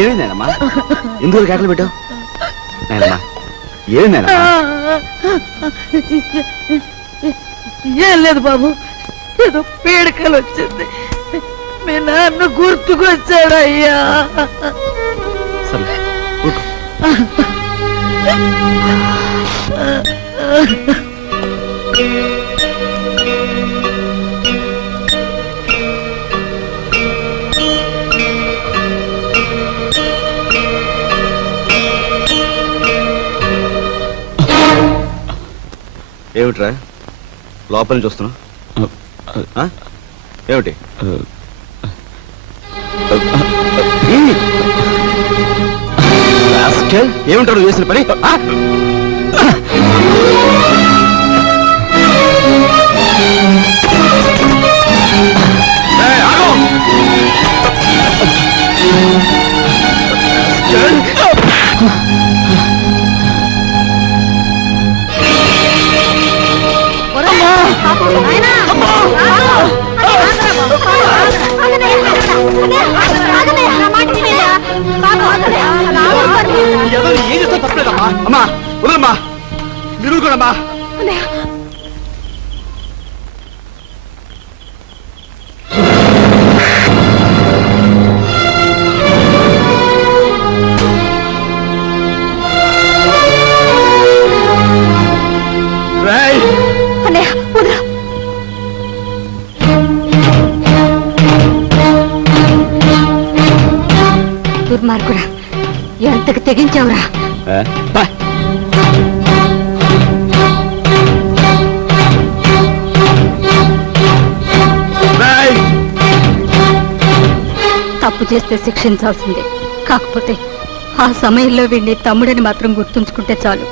ఏమైందమ్మా? ఎందుకు కేకలు పెట్టావు? నాయనమ్మా ఏమైందమ్మా? ఏం లేదు బాబు, ఏదో పీడకలు వచ్చింది. మీ నాన్న గుర్తుకొచ్చాడయ్యా. సరే ఊరుకో. ఏమిట్రా లోపల నుంచి వస్తున్నావు? ఏమిటి? ఏమిటారు చేసిన పని? అమ్మా వదలమ్మా, మీరు కూడా దుర్మార్గుడా, ఎంతకు తెగించావురా? తప్పు చేస్తే శిక్షించాల్సిందే. కాకపోతే ఆ సమయంలో వీడిని తమ్ముడని మాత్రం గుర్తుంచుకుంటే చాలు.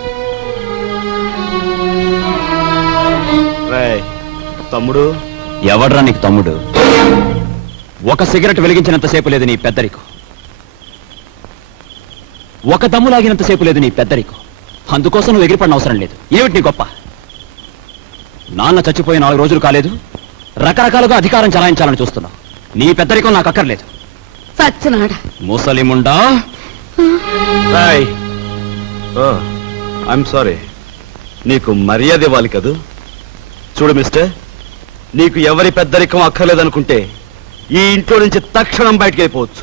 తమ్ముడు ఎవడ్రా నీకు తమ్ముడు? ఒక సిగరెట్ వెలిగించినంతసేపు లేదు నీ పెద్దరికం, ఒక దమ్ము లాగినంతసేపు లేదు నీ పెద్దరికం. అందుకోసం నువ్వు ఎగిరిపడిన అవసరం లేదు. ఏమిటి నీ గొప్ప? నాన్న చచ్చిపోయి 4 రోజులు కాలేదు, రకరకాలుగా అధికారం చలాయించాలని చూస్తున్నావు. నీ పెద్దరికం నాకు అక్కర్లేదు. సచ్చినాడా ముసలిముండా. ఐఎమ్ సారీ, నీకు మర్యాద ఇవ్వాలి కదూ. చూడు మిస్టర్, నీకు ఎవరి పెద్దరికం అక్కర్లేదనుకుంటే ఈ ఇంట్లో నుంచి తక్షణం బయటకు వెళ్ళిపోవచ్చు.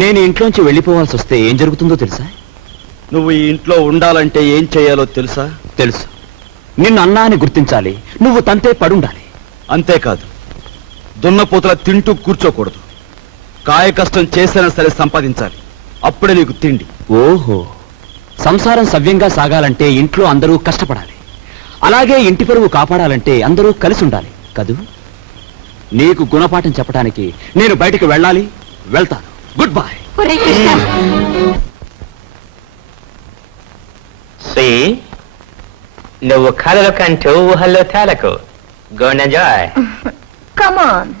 నేను ఇంట్లోంచి వెళ్ళిపోవాల్సి వస్తే ఏం జరుగుతుందో తెలుసా? నువ్వు ఈ ఇంట్లో ఉండాలంటే ఏం చేయాలో తెలుసా? తెలుసు. నిన్ను అన్నా అని గుర్తించాలి, నువ్వు తంతే పడుండాలి. అంతేకాదు, దున్నపోతల తింటూ కూర్చోకూడదు. కాయ కష్టం చేసైనా సరే సంపాదించాలి, అప్పుడే నీకు తిండి. ఓహో, సంసారం సవ్యంగా సాగాలంటే ఇంట్లో అందరూ కష్టపడాలి, అలాగే ఇంటి పరువు కాపాడాలంటే అందరూ కలిసి ఉండాలి కదూ. నీకు గుణపాఠం చెప్పడానికి నేను బయటికి వెళ్ళాలి, వెళ్తాను. Good bye. నువ్వు కళలు కంటూ ఊహల్లో తేలకు. Go and enjoy. Come on.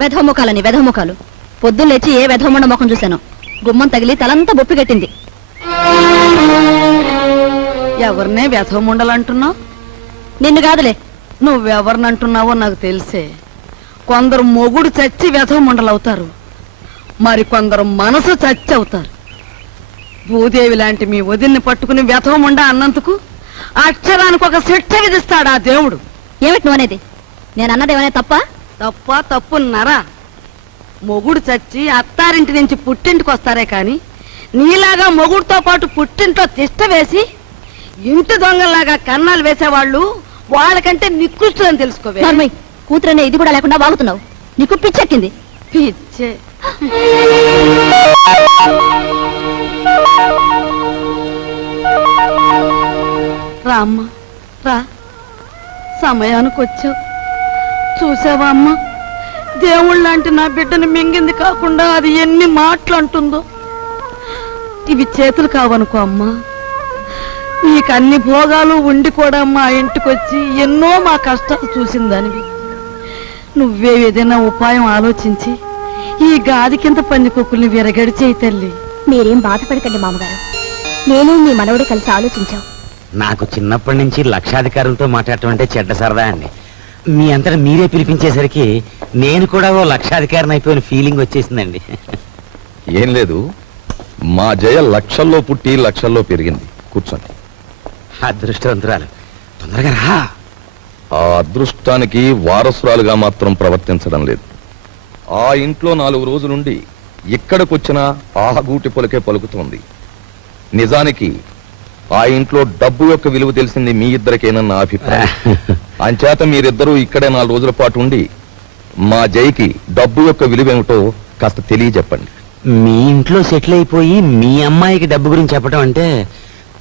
వెధవముఖాలని వెధవముఖాలు పొద్దున్న లేచి ఏ వెధవమండ ముఖం చూశాను. గుమ్మం తగిలి తలంతా బొప్పి కట్టింది. ఎవరినే వ్యథముండలంటున్నావు? నిన్ను కాదులే. నువ్వెవరినంటున్నావో నాకు తెలిసే. కొందరు మొగుడు చచ్చి వ్యథముండలవుతారు, మరి కొందరు మనసు చచ్చి అవుతారు. భూదేవి లాంటి మీ వదిన్ని పట్టుకుని వ్యథముండ అన్నందుకు అక్షరానికి ఒక శిక్ష విధిస్తాడు ఆ దేవుడు. ఏమిటి నువ్వు అనేది? నేను అన్నదేమనే తప్ప? తప్పున్నారా? మొగుడు చచ్చి అత్తారింటి నుంచి పుట్టింటికి వస్తారే కాని నీలాగా మొగుడుతో పాటు పుట్టింట్లో తిష్ట వేసి ఇంటి దొంగలాగా కన్నాలు వేసేవాళ్ళు వాళ్ళకంటే నికృష్టులని తెలుసుకోవే. నార్మల్ కూతురనే ఇది కూడా లేకుండా వాగుతున్నావు. నీకు పిచ్చెక్కింది. పిచ్చే. రామ్మ రా, సమయానికి వచ్చావు. చూసావా అమ్మ, దేవుళ్ళంటే నా బిడ్డని మింగింది కాకుండా అది ఎన్ని మాటలు అంటుందో. ఇవి చేతులు కావనుకో అమ్మా, నీకు అన్ని భోగాలు ఉండి కూడా మా ఇంటికొచ్చి ఎన్నో మా కష్టాలు చూసిందానివి. నువ్వే ఏదైనా ఉపాయం ఆలోచించి ఈ గాది కింద పందికొక్కుల్ని విరగడి చేయి తల్లి. మీరేం బాధపడకండి మామగారు, నేను మీ మనవడు కలిసి ఆలోచించాం. నాకు చిన్నప్పటి నుంచి లక్షాధికారులతో మాట్లాడటం అంటే చెడ్డ సరదా అండి. మీ అంతటా మీరే పిలిపించేసరికి నేను కూడా ఓ లక్షాధికారిని అయిపోయిన ఫీలింగ్ వచ్చేసిందండి. ఏం లేదు, మా జయ లక్షల్లో పుట్టి లక్షల్లో పెరిగింది. కూర్చోండి. అదృష్టవంతురాలు, తొందరగా రా. ఆ అదృష్టానికి వారసురాలుగా మాత్రం ప్రవర్తించడం లేదు. ఆ ఇంట్లో 4 రోజులుండి ఇక్కడికొచ్చినా ఆ గూటి పొలకే పలుకుతోంది. నిజానికి ఆ ఇంట్లో డబ్బు యొక్క విలువ తెలిసింది మీ ఇద్దరికేనన్న నా అభిప్రాయం. అంచేత మీరిద్దరూ ఇక్కడే 4 రోజుల పాటు ఉండి మా జైకి డబ్బు యొక్క విలువేమిటో కాస్త తెలియజెప్పండి. మీ ఇంట్లో సెటిల్ అయిపోయి మీ అమ్మాయికి డబ్బు గురించి చెప్పడం అంటే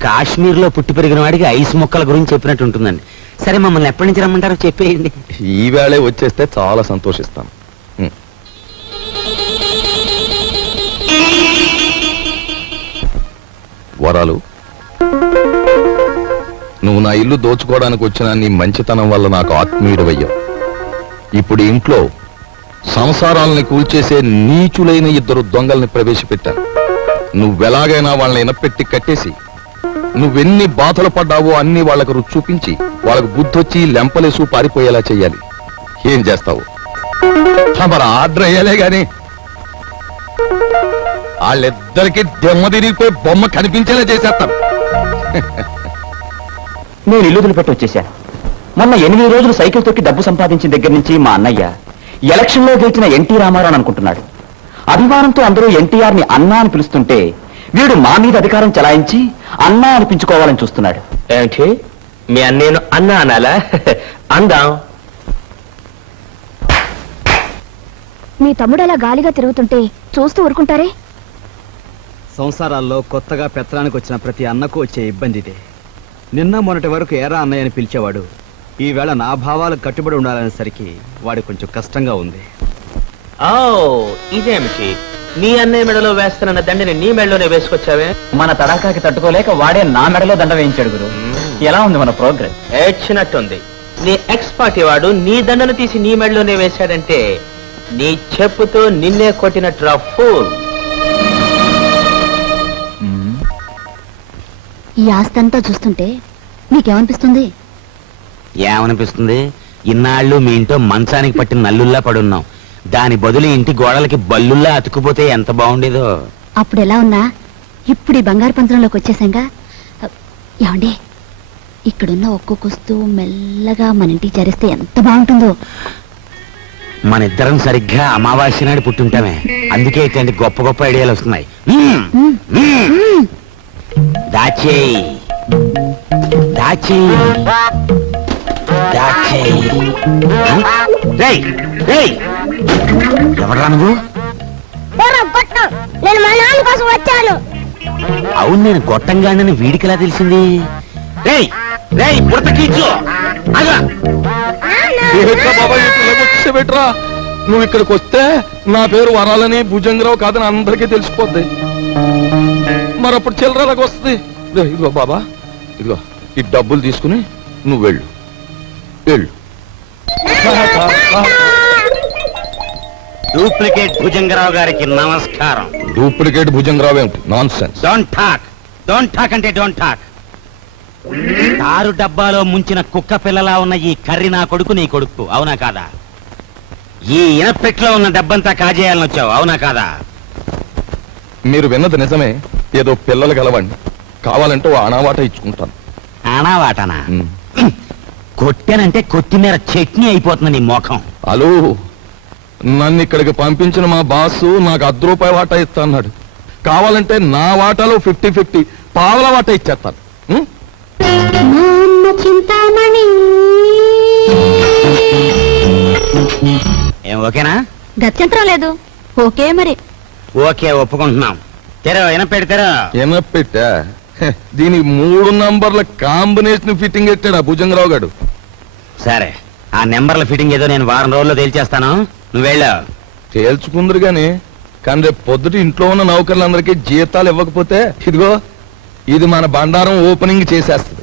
కాశ్మీర్లో పుట్టి పెరిగిన వాడికి ఐస్ మొక్కల గురించి చెప్పినట్టు ఉంటుందండి. సరే, మమ్మల్ని ఎప్పటి నుంచి రమ్మంటారో చెప్పేయండి. ఈవేళే వచ్చేస్తే చాలా సంతోషిస్తాను. వరాలు, నువ్వు నా ఇల్లు దోచుకోవడానికి వచ్చిన నీ మంచితనం వల్ల నాకు ఆత్మీయుడవయ్యావు. ఇప్పుడు ఇంట్లో సంసారాలని కూల్చేసే నీచులైన 2 దొంగల్ని ప్రవేశపెట్టాను. నువ్వెలాగైనా వాళ్ళని ఇనపెట్టి కట్టేసి నువ్వెన్ని బాధలు పడ్డావో అన్ని వాళ్ళకు రుచి చూపించి వాళ్ళకు బుద్ధొచ్చి లెంపలేసు పారిపోయేలా చెయ్యాలి. ఏం చేస్తావు? మరి ఆర్డర్ అయ్యాలే గాని వాళ్ళిద్దరికి దెమ్మ తిరిగిపోయి బొమ్మ కనిపించేలా చేసేస్తాను. నేను ఇల్లు వదిలిపెట్టి వచ్చేశాను. మొన్న 8 రోజులు సైకిల్ తొక్కి డబ్బు సంపాదించిన దగ్గర నుంచి మా అన్నయ్య ఎలక్షన్లో గెలిచిన ఎన్టీ రామారావు అనుకుంటున్నాడు. అభిమానంతో అందరూ ఎన్టీఆర్ ని అన్నా అని పిలుస్తుంటే వీడు మా మీద అధికారం చెలాయించి అన్నా అనిపించుకోవాలని చూస్తున్నాడు. ఏంటి, మీ అన్నేను అన్నా అనాలా? అందాం. మీ తమ్ముడు అలా గాలిగా తిరుగుతుంటే చూస్తూ ఊరుకుంటారే? సంసారాల్లో కొత్తగా పెత్తనానికి వచ్చిన ప్రతి అన్నకు వచ్చే ఇబ్బంది ఇదే. నిన్న మొన్నటి వరకు ఏరా అన్నయ్య అని పిలిచేవాడు ఈవేళ నా భావాలకు కట్టుబడి ఉండాలనేసరికి వాడి కొంచెం కష్టంగా ఉంది. ఓ, ఇదేమిటి, నీ అన్నయ్య మెడలో వేస్తానన్న దండని నీ మెడలోనే వేసుకొచ్చావే? మన తడాకాకి తట్టుకోలేక వాడే నా మెడలో దండ వేయించాడు గురు. ఎలా ఉంది మన ప్రోగ్రెస్? ఏడ్చినట్టుంది. నీ ఎక్స్ పార్టీ వాడు నీ దండను తీసి నీ మెడలోనే వేశాడంటే నీ చెప్పుతో నిన్నే కొట్టినట్టు ఫూల్. ఈ ఆస్తంతా చూస్తుంటే నీకేమనిపిస్తుంది? ఏమనిపిస్తుంది? ఇన్నాళ్ళు మీ ఇంట్లో మంచానికి పట్టిన నల్లుల్లా పడున్నాం. దాని బదులు ఇంటి గోడలకి బల్లుల్లా అతుకుపోతే ఎంత బాగుండేదో. అప్పుడు ఎలా ఉన్నా ఇప్పుడు ఈ బంగారు పంచంలోకి వచ్చేసాంగా. ఏమండి, ఇక్కడున్న ఒక్కొక్క వస్తువు మెల్లగా మన ఇంటికి చేరిస్తే ఎంత బాగుంటుందో. మన ఇద్దరం సరిగ్గా అమావాస్య నాడు పుట్టుంటామే, అందుకే ఇట్లాంటి గొప్ప గొప్ప ఐడియాలు వస్తున్నాయి. దాచేయి దాచేయి దాచేయి. ఎవరా నువ్వు? నేను మా నాన్న కోసం వచ్చాను. అవును, నేను గొట్టంగానని వీడికిలా తెలిసింది? వచ్చేబెట్రా, నువ్వు ఇక్కడికి వస్తే నా పేరు వరాలని భుజంగరావు కాదని అందరికీ తెలిసిపోద్ది. మరప్పుడు చిల్లరలకు వస్తుంది. ఇదిగో బాబా, ఇదిగో ఈ డబ్బులు తీసుకుని నువ్వు వెళ్ళు. డూప్లికేట్ భుజంగరావు గారికి నమస్కారం. డూప్లికేట్ భుజంగరావు ఏమిటి? Non sense. డోంట్ టాక్ అంటే డోంట్ టాక్. తారు డబ్బాలో ముంచిన కుక్క పిల్లలా ఉన్న ఈ కర్రి నా కొడుకు, నీ కొడుకు, అవునా కాదా? ఈ ఇనపెట్లో ఉన్న డబ్బంతా కాజేయాలని వచ్చావు, అవునా కాదా? మీరు విన్నది నిజమే. ఏదో పిల్లలు గలవండి, కావాలంటే ఓ అనావాట ఇచ్చుకుంటాను. ఆనావాటనా? ఉమ్. కొట్టానంటే కొత్తిమీర చట్నీ అయిపోతుంది నీ ముఖం. హలో, నన్ను ఇక్కడికి పంపించిన మా బాసు నాకు ₹10 వాటా ఇస్తా అన్నాడు. కావాలంటే నా వాటాలో 50-50 పావల వాటా ఇచ్చేస్తాను. ఉమ్? చింతామణి ఏం ఓకేనా? గత్యంతరం లేదు. ఓకే మరి. ఓకే, ఒప్పుకుంటున్నాం. తెరో వినపెడతారో. పెట్టా దీనికి 3 నంబర్ల కాంబినేషన్ ఫిట్టింగ్ పెట్టాడు ఆ భుజంగరావు గారు. సరే, ఆ నెంబర్ల ఫిట్టింగ్ ఏదో నేను వారం రోజుల్లో తేల్చేస్తాను, నువ్వు వెళ్ళావు. తేల్చుకుందరు గాని కానీ రేపు పొద్దుట ఇంట్లో ఉన్న నౌకర్లందరికీ జీతాలు ఇవ్వకపోతే ఇదిగో ఇది మన బండారం ఓపెనింగ్ చేసేస్తుంది.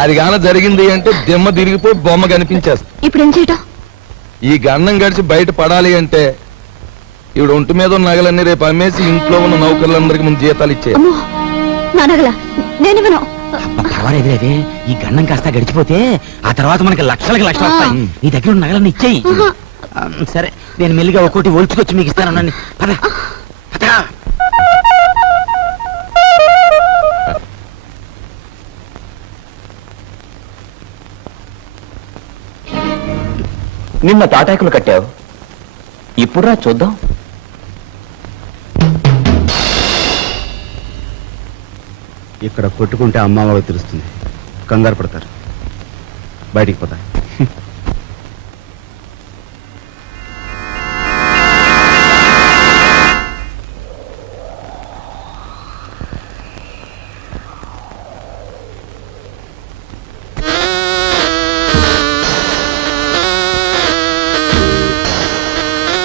అది గాన జరిగింది అంటే దిమ్మ తిరిగిపోయి బొమ్మ కనిపించేస్తుంది. ఇప్పుడు ఏం చేయటం? ఈ గన్నం గడిచి బయట పడాలి అంటే ఇప్పుడు ఒంటి మీద ఉన్న నగలన్నీ రేపు అమ్మేసి ఇంట్లో ఉన్న నౌకర్లందరికీ ముందు జీతాలు ఇచ్చే. అమ్మో, నా నగల నేనివ్వను. పర్వాలేదులేదే, ఈ గన్నం కాస్త గడిచిపోతే ఆ తర్వాత మనకి లక్షలకి లక్షలు వస్తాయి. నీ దగ్గర ఉన్న నగలన్నీ ఇచ్చేయి. సరే, నేను మెల్లిగా ఒక్కోటి ఒలుచుకొచ్చి మీకు ఇస్తాను. పద పద. నిన్న తాటాకులు కట్టావు, ఇప్పుడురా చూద్దాం. ఇక్కడ కొట్టుకుంటే అమ్మ వాళ్ళకి తెలుస్తుంది, కంగారు పడతారు, బయటికి పోతారు.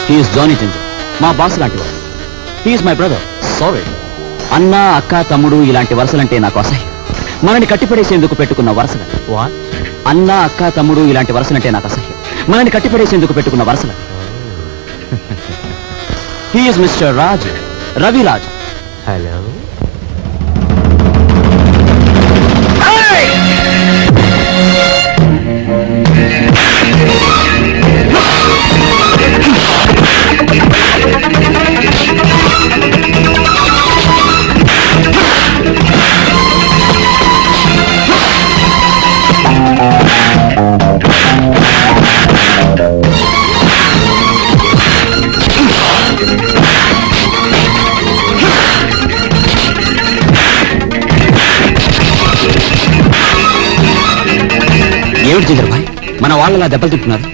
హీఈస్ జానీ జింజర్, మా బాస్ లాంటి వాడు. He's my brother. సారీ. అన్న, అక్క, తమ్ముడు ఇలాంటి వరుసలంటే నాకు అసహ్యం. మనని కట్టిపడేసేందుకు పెట్టుకున్న వరుసలు. అన్న, అక్క, తమ్ముడు ఇలాంటి వరుసలంటే నాకు అసహ్యం. మనని కట్టిపడేసేందుకు పెట్టుకున్న వరుసలు. He's mister Raj, Raviraj. Hello. ఏమిటి జింజర్ భాయ్, మన వాళ్ళలా దెబ్బలు తింటున్నారు?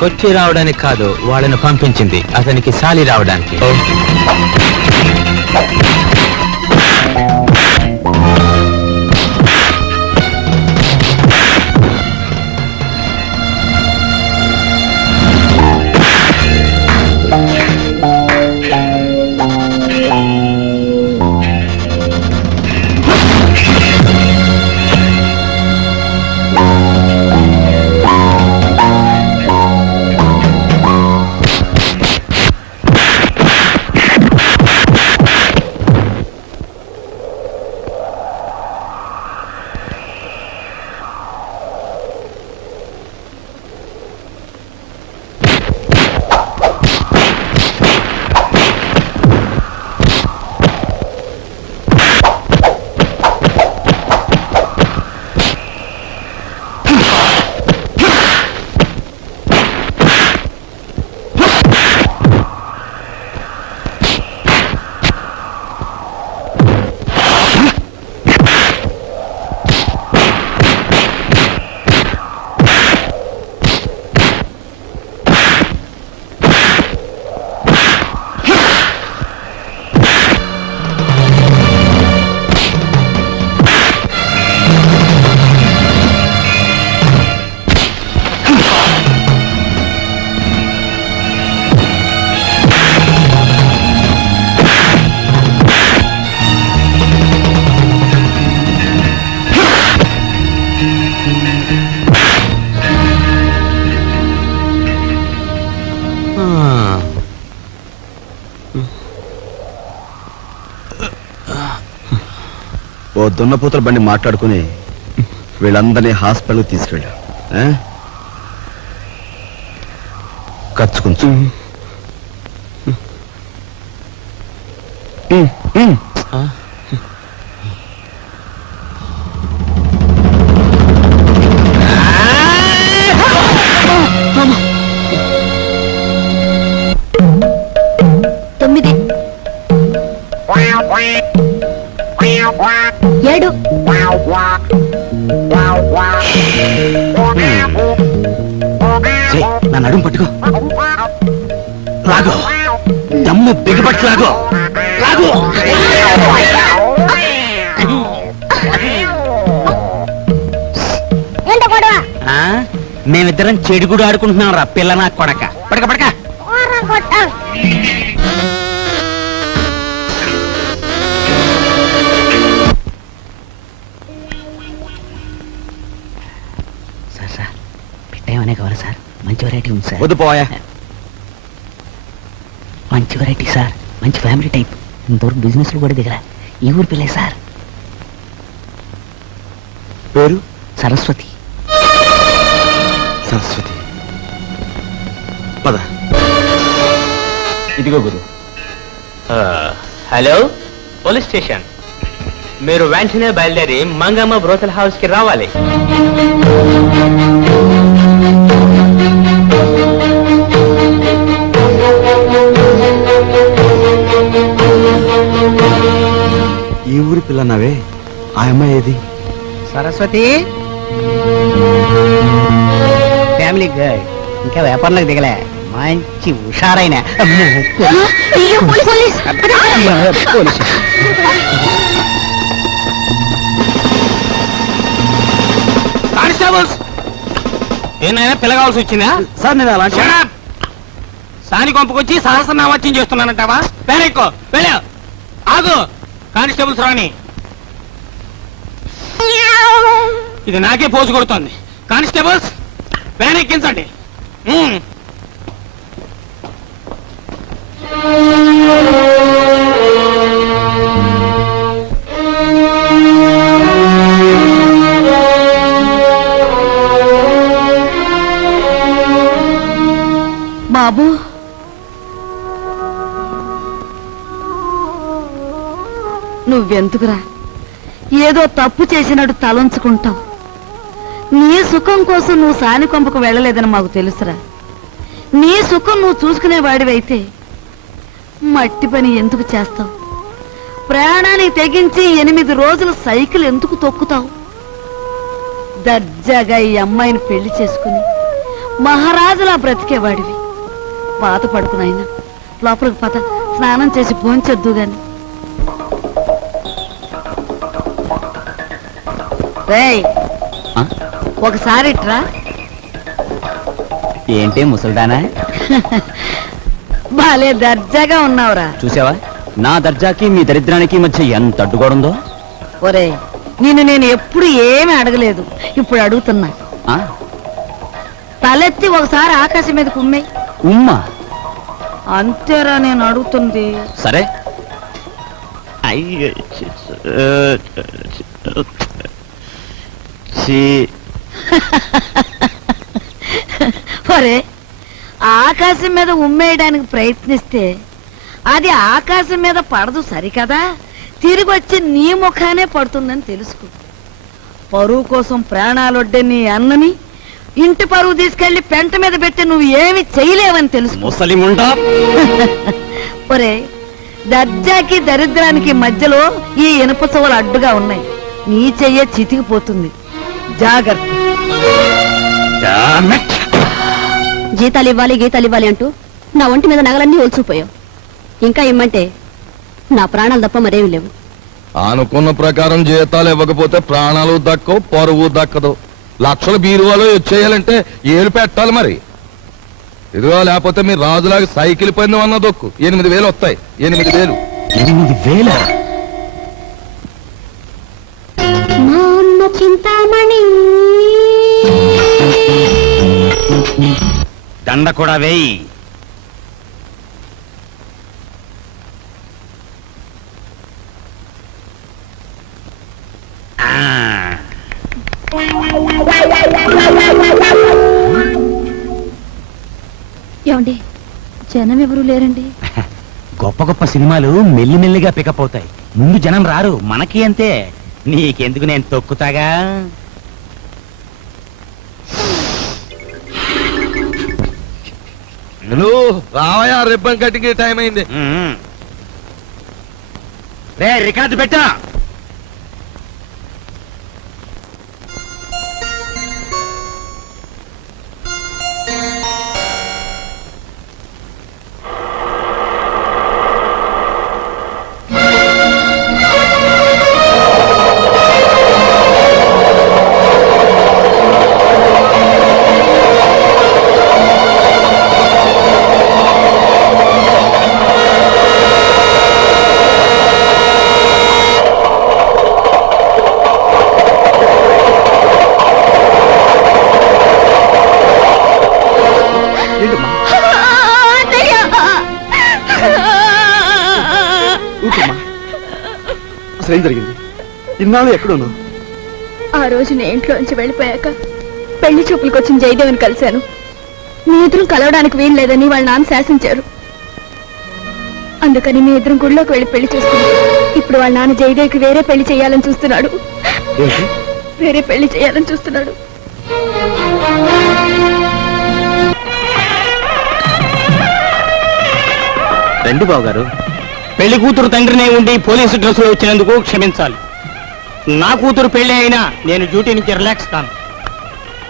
కొచ్చి రావడానికి కాదు, వాళ్ళని పంపించింది అతనికి సాలి రావడానికి. ఓ దున్నపోతుల బండి మాట్లాడుకుని వీళ్ళందరినీ హాస్పిటల్కి తీసుకెళ్ళా. ఖర్చు కొంచెం. తొమ్మిది 7 నా నడుము పట్టుకో, లాగో, దమ్ము బిగపట్టి లాగో, లాగో. మేమిద్దరం చెడుగుడు ఆడుకుంటున్నాం రా పిల్ల నా కొడక. పడక పడక. సార్ సార్ పెట్టేమనే కావాలి సార్? మంచి వెరైటీ ఉంది సార్. వద్దు పోయా. మంచి వెరైటీ సార్, మంచి ఫ్యామిలీ టైప్. ఇంతవరకు బిజినెస్ లో కూడా దిగరా. ఈ ఊరు పిల్లే సార్. పేరు సరస్వతి. సరస్వతి. పద. ఇదిగో గురు. Hello, police station. మీరు వెంటనే బయలుదేరి మంగమ్మ బ్రోతల్ హౌస్ కి రావాలి. ఈ ఊరి పిల్లన్నావే, ఆ అమ్మాయి ఏది? Saraswati family girl. ఇంకా వ్యాపారంలోకి దిగలే. మంచి హుషారైన కానిస్టేబుల్స్. ఏనాయనా పిల్ల కావాల్సి వచ్చిందా సార్? నేను అలా సాని కొంపకొచ్చి సహస్రనామాచ్యం చేస్తున్నానంటావా? పేరెక్కో వెళ్ళా. ఆగు. కానిస్టేబుల్స్ రాని. ఇది నాకే పోజు కొడుతోంది. కానిస్టేబుల్స్ వ్యాన్ ఎక్కించండి. బాబు, నువ్వెందుకురా ఏదో తప్పు చేసినట్టు తలంచుకుంటావు? నీ సుఖం కోసం నువ్వు సాని కొంపకు వెళ్ళలేదని మాకు తెలుసురా. నీ సుఖం నువ్వు చూసుకునేవాడివైతే మట్టి పని ఎందుకు చేస్తావు? ప్రాణాన్ని తెగించి 8 రోజులు సైకిల్ ఎందుకు తొక్కుతావు? దర్జాగా ఈ అమ్మాయిని పెళ్లి చేసుకుని మహారాజులా బ్రతికేవాడివి. పాత పడుకునైనా లోపలికి పద, స్నానం చేసి భోంచొద్దు గాని. రేయ్, ఒకసారి ఇట్రా. ఏంటి ముసల్దానా? బాలే దర్జాగా ఉన్నావురా. చూసావా నా దర్జాకి మీ దరిద్రానికి మధ్య ఎంత అడ్డుగోడుందో? ఒరే, నేను ఎప్పుడు ఏమీ అడగలేదు, ఇప్పుడు అడుగుతున్నా. తలెత్తి ఒకసారి ఆకాశం మీద కుమ్మే. ఉమ్మా? అంతేరా నేను అడుగుతుంది. సరే. ఒరే, ఆకాశం మీద ఉమ్మేయడానికి ప్రయత్నిస్తే అది ఆకాశం మీద పడదు సరికదా, తిరిగి వచ్చి నీ ముఖానే పడుతుందని తెలుసుకో. పరువు కోసం ప్రాణాలొడ్డే నీ అన్నని ఇంటి పరువు తీసుకెళ్లి పెంట మీద పెట్టి నువ్వు ఏమి చేయలేవని తెలుసు. ఒరే, దర్జాకి దరిద్రానికి మధ్యలో ఈ ఇనుప సవలు అడ్డుగా ఉన్నాయి. నీ చెయ్య చితికిపోతుంది, జాగ్రత్త. జీతాలు ఇవ్వాలి గీతాలు ఇవ్వాలి అంటూ నా ఒంటి మీద నగలన్నీ ఒలుచుకుపోయావు. ఇంకా ఇమ్మంటే నా ప్రాణాలు తప్ప మరేమి లేవు. అనుకున్న ప్రకారం జీతాలు ఇవ్వకపోతే ప్రాణాలు దక్కవు, పరువు దక్కదు. లక్షల బీరువాలో వచ్చేయాలంటే ఏలు పెట్టాలి మరి. ఇదిగో, లేకపోతే మీరు రాజులాగా సైకిల్ పందెం అన్న దొక్కు. 8,000 వస్తాయి. 8,000. 8,000? చింతామణి దండ కూడా వేయి. జనం ఎవరు లేరండి. గొప్ప గొప్ప సినిమాలు మెల్లిమెల్లిగా పికప్ అవుతాయి, ముందు జనం రారు. మనకి అంతే. నీకెందుకు, నేను తొక్కుతాగా. రావయా, రిబ్బన్ కటింగ్ టైం అయింది. రే రికార్డు పెట్టా. అసలు ఏం జరిగింది? ఇన్నాళ్ళు ఎక్కడున్నావు? ఆ రోజు నేను ఇంట్లోంచి వెళ్ళిపోయాక పెళ్లి చూపులకు వచ్చిన జయదేవిని కలిశాను. మీ ఇద్దరం కలవడానికి వీలు లేదని వాళ్ళ నాన్న శాసించారు. అందుకని మీ ఇద్దరం గుడిలోకి వెళ్ళి పెళ్లి చేసుకున్నాం. ఇప్పుడు వాళ్ళ నాన్న జయదేవికి వేరే పెళ్లి చేయాలని చూస్తున్నాడు. వేరే పెళ్లి చేయాలని చూస్తున్నాడు. రండి బాబు గారు. పెళ్లి కూతురు తండ్రినే ఉండి పోలీసు డ్రెస్సులో వచ్చినందుకు క్షమించాలి. నా కూతురు పెళ్లి అయినా నేను డ్యూటీ నుంచి రిలాక్స్ కాను.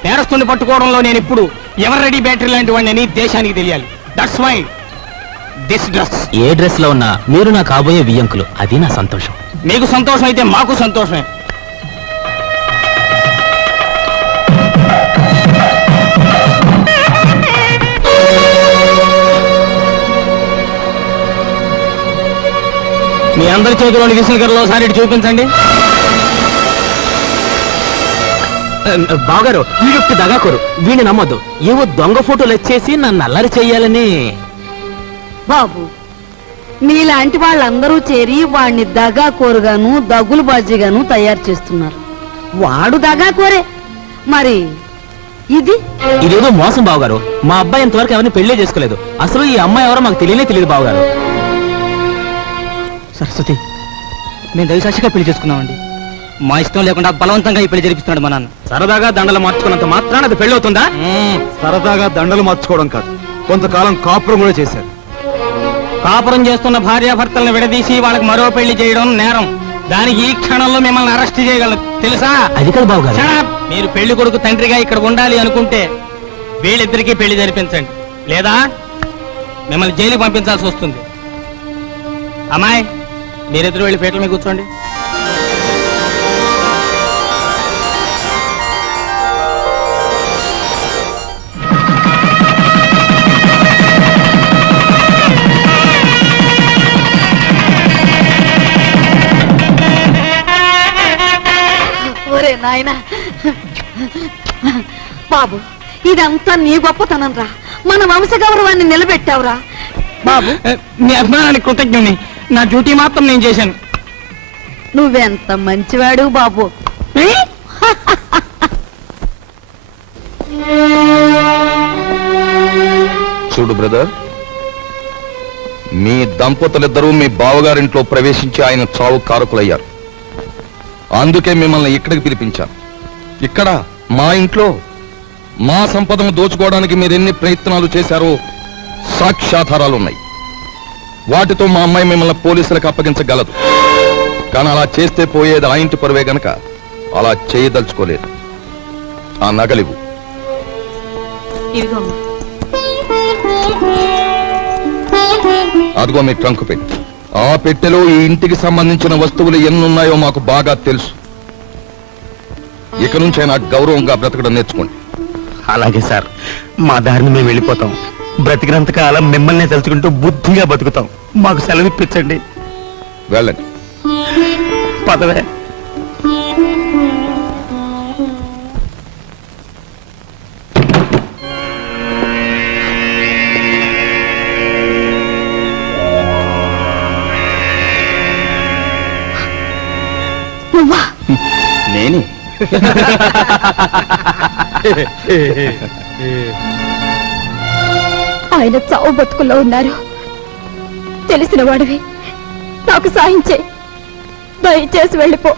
నేరస్తుని పట్టుకోవడంలో నేను ఇప్పుడు ఎవర్ రెడీ బ్యాటరీ లాంటి వాడిని దేశానికి తెలియాలి. That's why this dress. ఏ డ్రెస్ లో ఉన్నా మీరు నా కాబోయే వియ్యంకులు, అది నా సంతోషం. మీకు సంతోషం అయితే మాకు సంతోషమే. మీ అందరి చేతిలోని విసులుగరలో ఒకసారి చూపించండి. బావగారు, వీడికి దగాకోరు, వీడిని నమ్మొద్దు. ఏవో దొంగ ఫోటోలు వచ్చేసి నన్ను అల్లరి చెయ్యాలని. బాబు, మీలాంటి వాళ్ళందరూ చేరి వాడిని దగాకోరుగాను దగులు బాజీగాను తయారు చేస్తున్నారు. వాడు దగాకోరే, మరి ఇదేదో మోసం బావగారు. మా అబ్బాయి ఇంతవరకు ఎవరిని పెళ్లే చేసుకోలేదు. అసలు ఈ అమ్మాయి ఎవరో మాకు తెలియదు బావగారు. సరస్వతి, మేము దైవసాక్షిగా పెళ్లి చేసుకున్నామండి. మా ఇష్టం లేకుండా బలవంతంగా ఈ పెళ్లి జరిపిస్తున్నాడు మా నాన్న. సరదాగా దండలు మార్చుకున్నంత మాత్రాన అది పెళ్లి అవుతుందా? సరదాగా దండలు మార్చుకోవడం కాదు, కొంతకాలం కాపురం కూడా చేశారు. కాపురం చేస్తున్న భార్యాభర్తలను విడదీసి వాళ్ళకి మరో పెళ్లి చేయడం నేరం. దానికి ఈ క్షణంలో మిమ్మల్ని అరెస్ట్ చేయగలరు, తెలుసా? అది కాదు బాబు గారు. మీరు పెళ్లి కొడుకు తండ్రిగా ఇక్కడ ఉండాలి అనుకుంటే వీళ్ళిద్దరికీ పెళ్లి జరిపించండి, లేదా మిమ్మల్ని జైలుకి పంపించాల్సి వస్తుంది. అమ్మాయి, మీరిద్దరు వెళ్ళి పీటల మీద కూర్చోండి. ఒరే నాయనా, బాబు ఇదంతా నీ గొప్పతనం రా. మన వంశ గౌరవాన్ని నిలబెట్టావురా బాబు. మీ అభిమానానికి కృతజ్ఞుని. నా డ్యూటీ మాత్రం నేను చేశాను. నువ్వెంత మంచివాడు బాబు. చూడు బ్రదర్, మీ దంపతులిద్దరూ మీ బావగారింట్లో ప్రవేశించి ఆయన చావు కారకులయ్యారు. అందుకే మిమ్మల్ని ఇక్కడికి పిలిపించాను. ఇక్కడ మా ఇంట్లో మా సంపదను దోచుకోవడానికి మీరెన్ని ప్రయత్నాలు చేశారో సాక్ష్యాధారాలున్నాయి. వాటితో మా అమ్మాయి మిమ్మల్ని పోలీసులకు అప్పగించగలదు. కానీ అలా చేస్తే పోయేది ఆ ఇంటి పరువే గనక అలా చేయదలుచుకోలేదు. ఆ నగలివు. అదిగో మీ ట్రంకు పెట్టి. ఆ పెట్టెలో ఈ ఇంటికి సంబంధించిన వస్తువులు ఎన్నున్నాయో మాకు బాగా తెలుసు. ఇక నుంచే నాకు గౌరవంగా బ్రతకడం నేర్చుకోండి. అలాగే సార్, మా దారిని మేము వెళ్ళిపోతాం. బ్రతికినంత కాలం మిమ్మల్ని తలుచుకుంటూ బుద్ధిగా బతుకుతాం. మాకు సెలవు ఇప్పించండి. వెళ్ళండి. పదవే. నేనే. ఆయన చావు బతుకుల్లో ఉన్నారు. తెలిసిన వాడివి, నాకు సాయం చేయి. దయచేసి వెళ్ళిపో.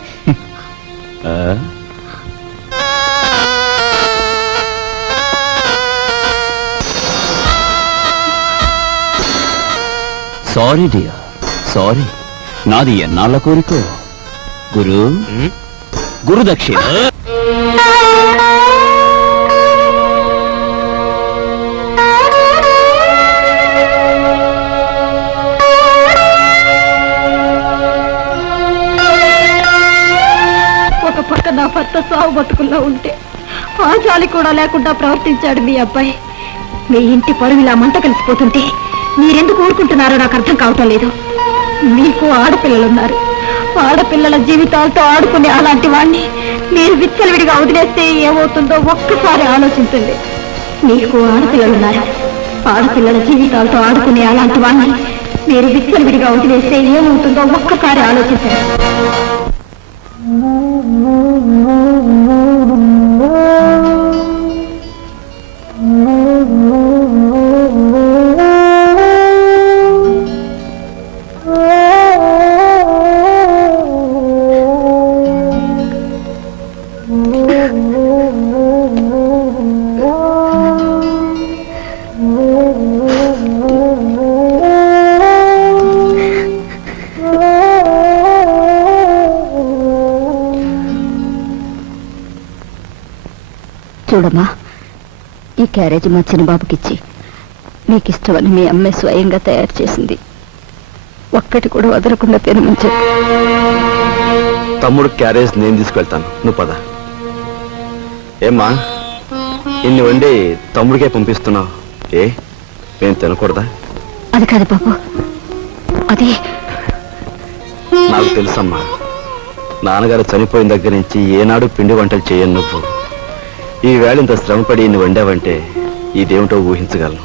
Sorry dear, sorry. నాది ఎన్నాళ్ళ కోరికో. గురు దక్షిణ. ఒక పక్క నా భర్త సావు బతుకుల్లో ఉంటే ఆ జాలి కూడా లేకుండా ప్రవర్తించాడు మీ అబ్బాయి. మీ ఇంటి పరువు ఇలా మంట కలిసిపోతుంటే మీరెందుకు ఊరుకుంటున్నారో నాకు అర్థం కావటం లేదు. మీకు ఆడపిల్లలున్నారు. ఆడపిల్లల జీవితాలతో ఆడుకునే అలాంటి వాణ్ణి మీరు విచ్చలవిడిగా వదిలేస్తే ఏమవుతుందో ఒక్కసారి ఆలోచించండి. మీకు ఆడపిల్లలున్నారు. ఆడపిల్లల జీవితాలతో ఆడుకునే అలాంటి వాణ్ణి మీరు విచ్చలవిడిగా వదిలేస్తే ఏమవుతుందో ఒక్కసారి ఆలోచించండి. చూడమ్మా, ఈ క్యారేజ్ మా చిన్నబాబుకిచ్చి మీకు ఇష్టమని మీ అమ్మే స్వయంగా తయారు చేసింది. ఒక్కటి కూడా వదలకుండా తినమని చెప్పి. తమ్ముడు క్యారేజ్ నేను తీసుకెళ్తాను, నువ్వు పద. ఏమ్మా, ఇన్ని వండి తమ్ముడికే పంపిస్తున్నావు, ఏ నేను తినకూడదా? అది కాదు బాబు, అది నాకు తెలుసమ్మా. నాన్నగారు చనిపోయిన దగ్గర నుంచి ఏనాడు పిండి వంటలు చేయను నువ్వు. ఈ వేళ ఇంత శ్రమపడి ఇన్ని వండావంటే ఇదేమిటో ఊహించగలను.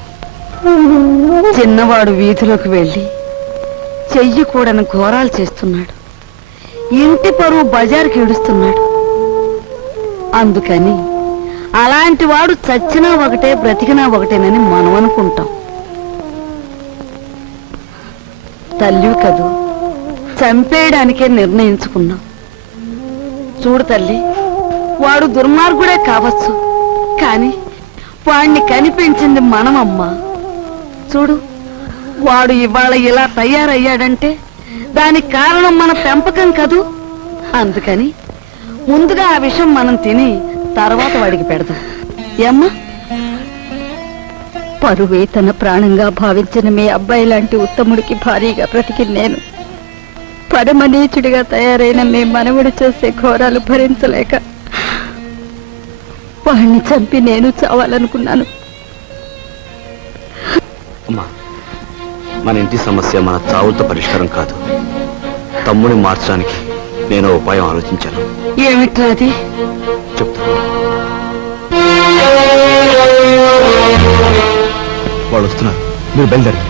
చిన్నవాడు వీధిలోకి వెళ్ళి చెయ్యకూడని ఘోరాలు చేస్తున్నాడు. ఇంటి పరువు బజారుకి ఈడుస్తున్నాడు. అందుకని అలాంటి వాడు చచ్చినా ఒకటే బ్రతికినా ఒకటేనని మనం అనుకుంటాం. తల్లి కదూ, చంపేయడానికే నిర్ణయించుకున్నాం. చూడు తల్లి, వాడు దుర్మార్గుడే కావచ్చు, కానీ వాణ్ణి కనిపించింది మనమమ్మా. చూడు, వాడు ఇవాళ ఇలా తయారయ్యాడంటే దానికి కారణం మన పెంపకం కదూ. అందుకని ముందుగా ఆ విషయం మనం తిని తర్వాత వాడికి పెడదాం. ఏమ్మా? పరువే తన ప్రాణంగా భావించిన మీ అబ్బాయి లాంటి ఉత్తముడికి భారీగా బ్రతికి నేను పరమనీచుడిగా తయారైన మీ మనవుడు చేసే ఘోరాలు భరించలేక వాడిని చంపి నేను చావాలనుకున్నాను. అమ్మా, మన ఇంటి సమస్య మన చావులతో పరిష్కారం కాదు. తమ్ముడిని మార్చడానికి నేను ఉపాయం ఆలోచించాను. ఏమిట్రా అది? చెప్తాను. వాళ్ళు వస్తున్నారు, మీరు బయలుదేరండి.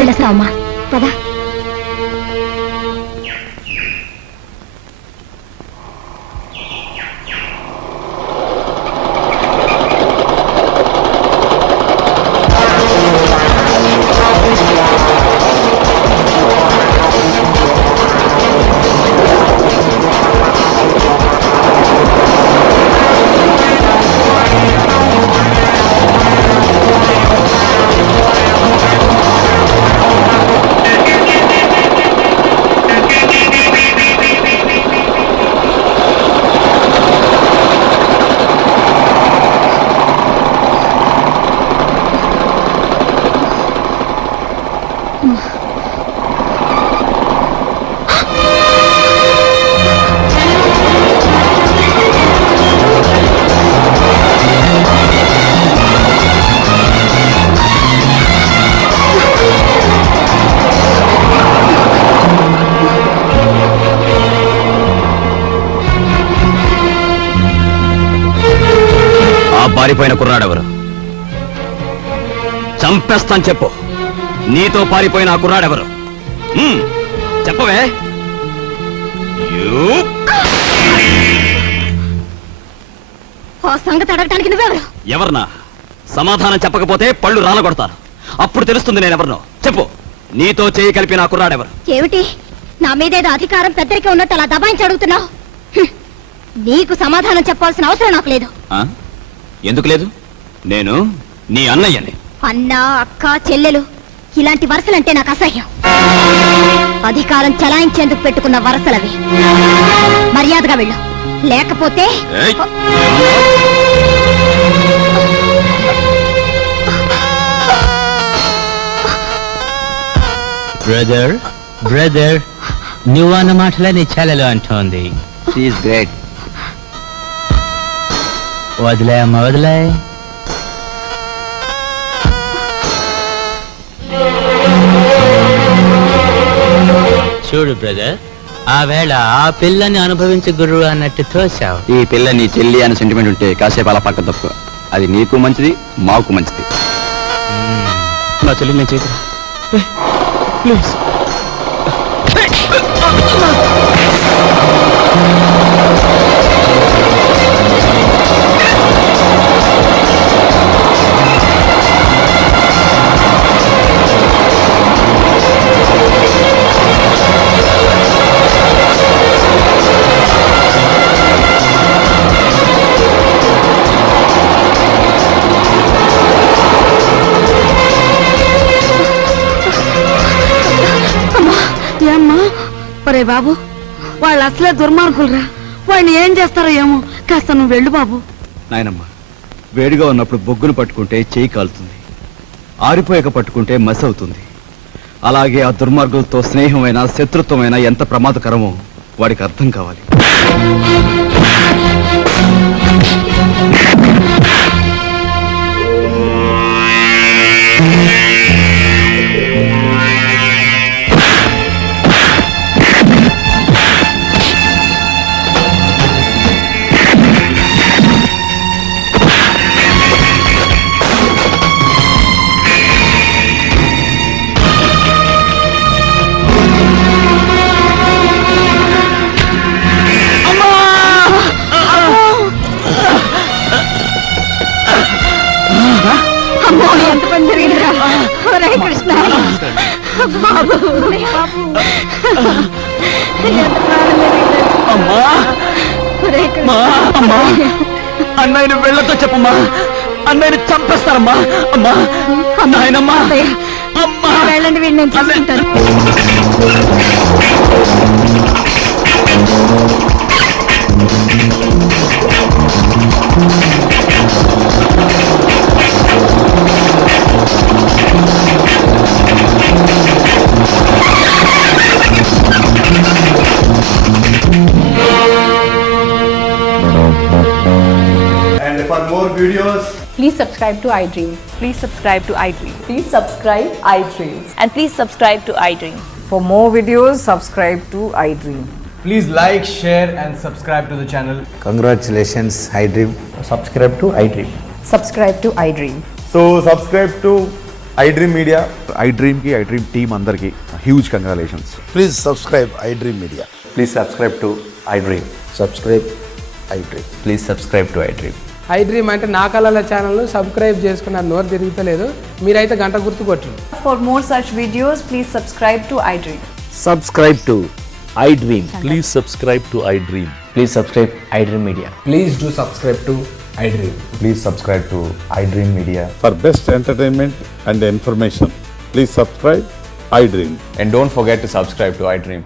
వెళ్తామా? పదా. పారిపోయిన కుర్రాడెవరు? చంపేస్తాను చెప్పు. నీతో పారిపోయిన ఆ కుర్రాడెవరు? చెప్పవే. ఆ సంగతి అడగటానికి నువ్వెవరు? ఎవరన్నా? సమాధానం చెప్పకపోతే పళ్ళు రాలగొడతాను. అప్పుడు తెలుస్తుంది నేనెవరినో. చెప్పు, నీతో చేయి కలిపి నా కుర్రాడెవరు? ఏమిటి నా మీదేదో అధికారం పెద్దరికే ఉన్నట్టు అలా దబాయించి అడుగుతున్నావు? నీకు సమాధానం చెప్పాల్సిన అవసరం నాకు లేదు. ఆ? ఎందుకు లేదు? నేను నీ అన్నయ్యని. అన్న, అక్క, చెల్లెలు ఇలాంటి వరసలంటే నాకు అసహ్యం. అధికారం చలాయించేందుకు పెట్టుకున్న వరసలవి. మర్యాదగా వెళ్ళు, లేకపోతే ఏయ్! బ్రదర్ బ్రదర్, నువ్వు అన్న మాటలే నీ చెల్లెలు అంటోంది. గ్రేట్. వదిలే అమ్మ, వదిలే. చూడు బ్రదర్, ఆ వేళ ఆ పిల్లని అనుభవించే గురువు అన్నట్టు తోసావు. ఈ పిల్ల నీ చెల్లి అని సెంటిమెంట్ ఉంటే కాసేపు అలా పక్క తప్పు. అది నీకు మంచిది, మాకు మంచిది. నా చెల్లి నేను చేతురా ప్లీజ్. ఏమ్మా? ఒరే బాబు, వాళ్ళు అసలే దుర్మార్గులరా. వాడిని ఏం చేస్తారో ఏమో. కాస్త నువ్వు వెళ్ళు బాబు. నాయనమ్మ, వేడిగా ఉన్నప్పుడు బొగ్గును పట్టుకుంటే చేయి కాలుతుంది, ఆరిపోయాక పట్టుకుంటే మసి అవుతుంది. అలాగే ఆ దుర్మార్గులతో స్నేహమైన శత్రుత్వమైన ఎంత ప్రమాదకరమో వాడికి అర్థం కావాలి. అమ్మో, ఎంత పని జరిగిందిరా. ఒరే కృష్ణ బాబు, బాబు. ఎంత ప్రాణం జరిగింది. ఒరే కృష్ణ. అమ్మా, అన్నయ్యని వెళ్ళతో చెప్పమ్మా, అన్నయ్యని చంపేస్తారమ్మా. అమ్మా, నాయనమ్మా, అమ్మా. వెళ్ళండి, వీడిని నేను చూసుకుంటాను. And for more videos, please subscribe to iDream. Please subscribe to iDream. Please subscribe iDream. And please subscribe to iDream. For more videos, subscribe to iDream. please like, share and subscribe to the channel. Congratulations, iDream. Subscribe to iDream. Subscribe to iDream. So subscribe to iDream Media. iDream ki iDream team andarki huge congratulations. Please subscribe iDream Media. Please subscribe to iDream. Subscribe iDream. Please subscribe to iDream. iDream అంటే నా కళల channel subscribe చేసుకున్న నోరు తిరుగుతలేదు. మీరైతే గంట గుర్తు కొట్టండి. For more such videos, please subscribe to iDream. Subscribe to iDream. Please subscribe to iDream. Please subscribe iDream Media. Please do subscribe to iDream. Please subscribe to iDream Media. For best entertainment and information, please subscribe iDream. And don't forget to subscribe to iDream.